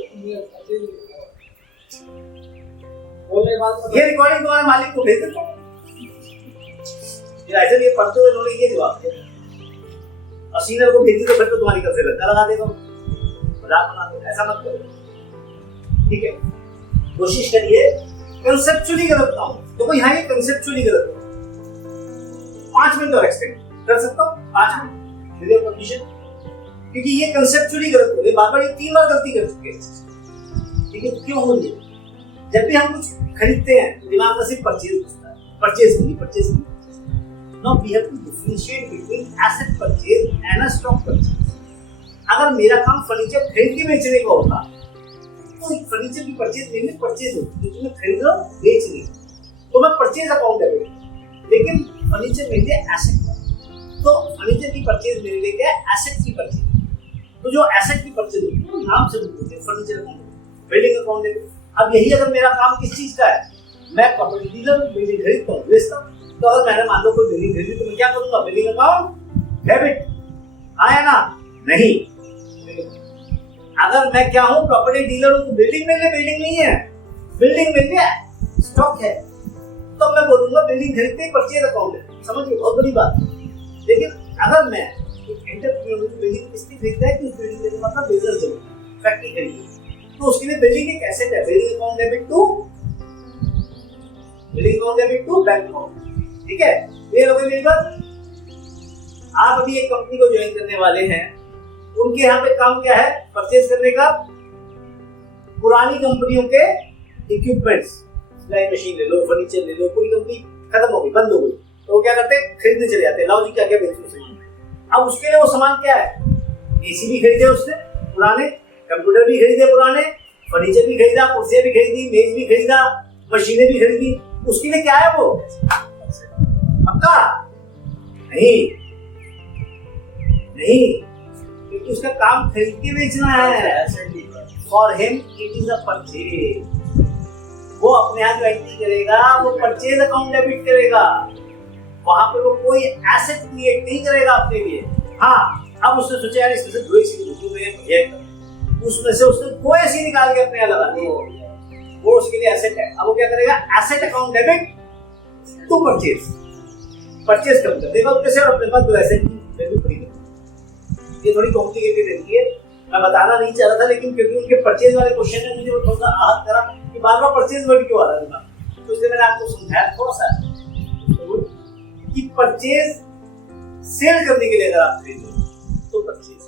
ये रिकॉर्डिंग तुम्हारे मालिक को भेज देता हूँ, ऐसे ये पढ़ते हुए उन्होंने ये जवाब दिया, और सीनियर को भेजी तो फिर तो तुम्हारी कब से लगता लगा देगा, मजाक बना दो, ऐसा मत करो, ठीक है। कोशिश करिए कंसेप्चुअली गलत ना हो, तो कोई यहाँ ये कंसेप्चुअली गलत हो, 5 मिनट और एक्सटेंड कर सकता हूँ, 5 मिनट विद परमिशन, क्योंकि ये कंसेप्चुअली गलत हो, ये बार बार ये 3 बार गलती कर चुके हैं, ठीक है। क्यों हो रही है, जब भी हम कुछ खरीदते हैं तो दिमाग में सिर्फ परचेज घुसता है, परचेज नहीं। Now we have to differentiate between asset purchase and a stock purchase. अगर मेरा काम फर्नीचर खरीद के बेचने का होता तो फर्नीचर की परचेज मेरे परचेज होती है, तुम्हें खरीद रहा हूँ बेच रही तो मैं परचेज अकाउंट डेबिट, लेकिन फर्नीचर मेरे लिए एसेट है, तो फर्नीचर की परचेज मेरे लिए क्या है, एसेट की परचेज। तो जो एसेट की परचेज होती है नाम से बोलते हैं furniture account, building account debit. अब यही अगर मेरा काम किस चीज का है, मैं प्रॉपर्टी डीलर बिल्डिंग खरीदता हूँ बेचता हूँ, तो अगर मैंने मान लो कोई बिल्डिंग खरीदी तो मैं क्या करूंगा, बिल्डिंग अकाउंट डेबिट, आया ना? नहीं, अगर मैं क्या हूँ, प्रॉपर्टी डीलर हूँ, तो बिल्डिंग मेरे लिए बिल्डिंग नहीं है, बिल्डिंग मेरे लिए स्टॉक है, तो मैं बोलूंगा बिल्डिंग खरीदते ही परचेज अकाउंट है। समझिए, बहुत बड़ी बात है। लेकिन अगर मैं एंटरप्रेन्योर बिल्डिंग इसलिए खरीदता है कि उस बिल्डिंग के मतलब बिजनेस जरूर फैक्ट्री खरीदी, तो उसके लिए बिल्डिंग एक एसेट है, building account debit to bank account. ठीक है, क्लियर हो गई मेरी बात? आप अभी एक कंपनी को ज्वाइन करने वाले हैं, उनके यहाँ पे काम क्या है, परचेज करने का पुरानी कंपनियों के इक्विपमेंट्स, सिलाई मशीन ले लो, फर्नीचर ले लो, पूरी कंपनी खत्म हो गई, बंद हो गई, तो वो क्या करते हैं, खरीदने चले जाते हैं, लाओ जी क्या क्या बेचो सामान। अब उसके लिए वो सामान क्या है, एसी भी खरीदे उसने पुराने, कंप्यूटर भी खरीदे पुराने, फर्नीचर भी खरीदा, कुर्सियां भी खरीदी, मेज भी खरीदा, मशीनें भी खरीदी, उसके लिए क्या है वो पक्का नहीं, क्योंकि उसका काम खरीद के बेचना है। For him it is a purchase, वो अपने यहाँ जो एंट्री करेगा वो परचेज अकाउंट डेबिट करेगा, वहां पे वो कोई एसेट क्रिएट नहीं करेगा अपने लिए। हाँ, अब उसने सोचा यार इसमें से दो एसी उसमें से उसने दो एसी निकाल के अपने यहाँ लगा दी, वो उसके लिए एसेट है। अब वो क्या करेगा, asset account debit to purchase कम कर देगा उसमें से, और अपने पास दो एसेट की वैल्यू खरीद। ये थोड़ी कॉम्प्लिकेटेड रहती है, मैं बताना नहीं चाह रहा था, लेकिन क्योंकि उनके परचेज वाले क्वेश्चन ने मुझे थोड़ा सा आहत करा कि बार बार परचेज वर्ड क्यों आ रहा है, तो इसलिए मैंने आपको समझाया थोड़ा सा कि परचेज सेल करने के लिए अगर आप खरीदो तो परचेज,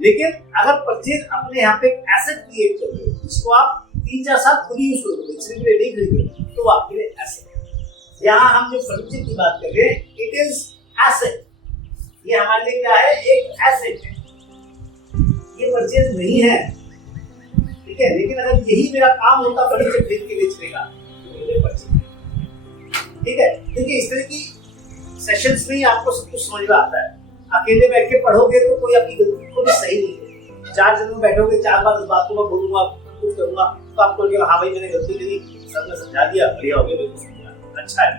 लेकिन अगर परचेज अपने यहाँ पे एसेट क्रिएट कर रहे हो जिसको आप 3-4 साल खुद यूज करोगे, इसके लिए नहीं खरीदोगे, तो वो आपके लिए एसेट है। यहाँ हम जो फर्नीचर की बात कर रहे हैं, इट इज एसेट, ये हमारे लिए क्या है, एक एसेट है, ये परचेज नहीं है। ठीक है, लेकिन अगर यही मेरा काम होता फर्नीचर खरीद के बेचने का, तो मेरे परचेज। ठीक है, देखिए इस तरह की सेशंस में ही आपको सब कुछ समझ में आता है। अकेले बैठ के पढ़ोगे तो कोई अपनी गलती को भी सही नहीं है, 4 जन में बैठोगे, 4 बार इस बात को मैं बोलूंगा, कुछ करूंगा, तो आपको लगेगा हाँ भाई मैंने गलती करी, सर ने समझा दिया, बढ़िया हो गया, बिल्कुल समझा, अच्छा है।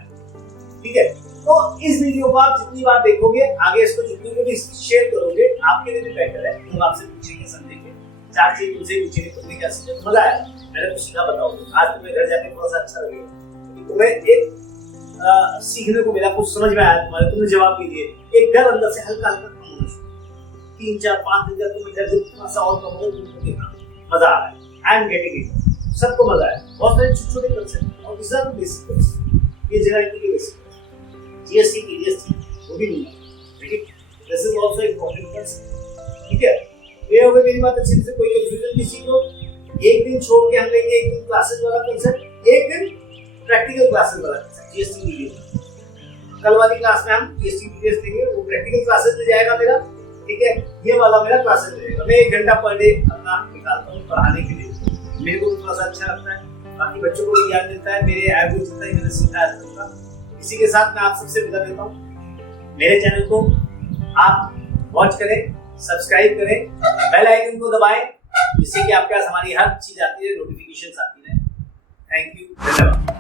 ठीक है, तो इस वीडियो को आप जितनी बार देखोगे, आगे इसको जितनी को भी शेयर करोगे, आपके लिए भी बेटर है। हम आपसे पूछेंगे, समझेंगे, 4 चीज तुमसे पूछेंगे, तुमने क्या सीखा, मजा आया, मैंने कुछ सीखा, बताओ आज तुम्हें घर जाके थोड़ा सा अच्छा लगेगा, तुम्हें एक सीखने को मिला, कुछ समझ में आया तुम्हारे, तुमने जवाब भी दिए, एक डर अंदर से हल्का हल्का कम होना शुरू, 3-4-5 दिन तक तुम्हें डर थोड़ा सा और कम हो, तुमको देखा मजा आ रहा है, आई एम गेटिंग इट, सबको मजा आया। बहुत सारे छोटे छोटे कंसेप्ट और दूसरा तो बेसिक, ये जगह इनकी बेसिक जीएसटी की जीएसटी वो भी नहीं है, लेकिन this is also important concept. ठीक है, ये हो गई मेरी बात, अच्छे से कोई कंफ्यूजन नहीं, सीखो। एक दिन छोड़ के हम लेंगे, एक दिन क्लासेस वाला कंसेप्ट, एक दिन प्रैक्टिकल क्लासेस वाला कंसेप्ट, जीएसटी वीडियो। कल वाली क्लास में हम जीएसटी वीडियोस देंगे, वो प्रैक्टिकल क्लासेस में जाएगा मेरा। ठीक है, ये वाला मेरा क्लासेस में जाएगा, मैं 1 घंटा पर डे अपना निकालता हूँ पढ़ाने के लिए, मेरे को थोड़ा सा अच्छा लगता है, बाकी बच्चों को भी ज्ञान मिलता है, मेरे ऐप को जितना ही मैंने सीखा है उसका। इसी के साथ मैं आप सबसे विदा लेता हूँ। मेरे चैनल को आप वॉच करें, सब्सक्राइब करें, बेल आइकन को दबाएं, जिससे कि आपके पास हमारी हर चीज आती है, नोटिफिकेशंस आती है। थैंक यू, धन्यवाद।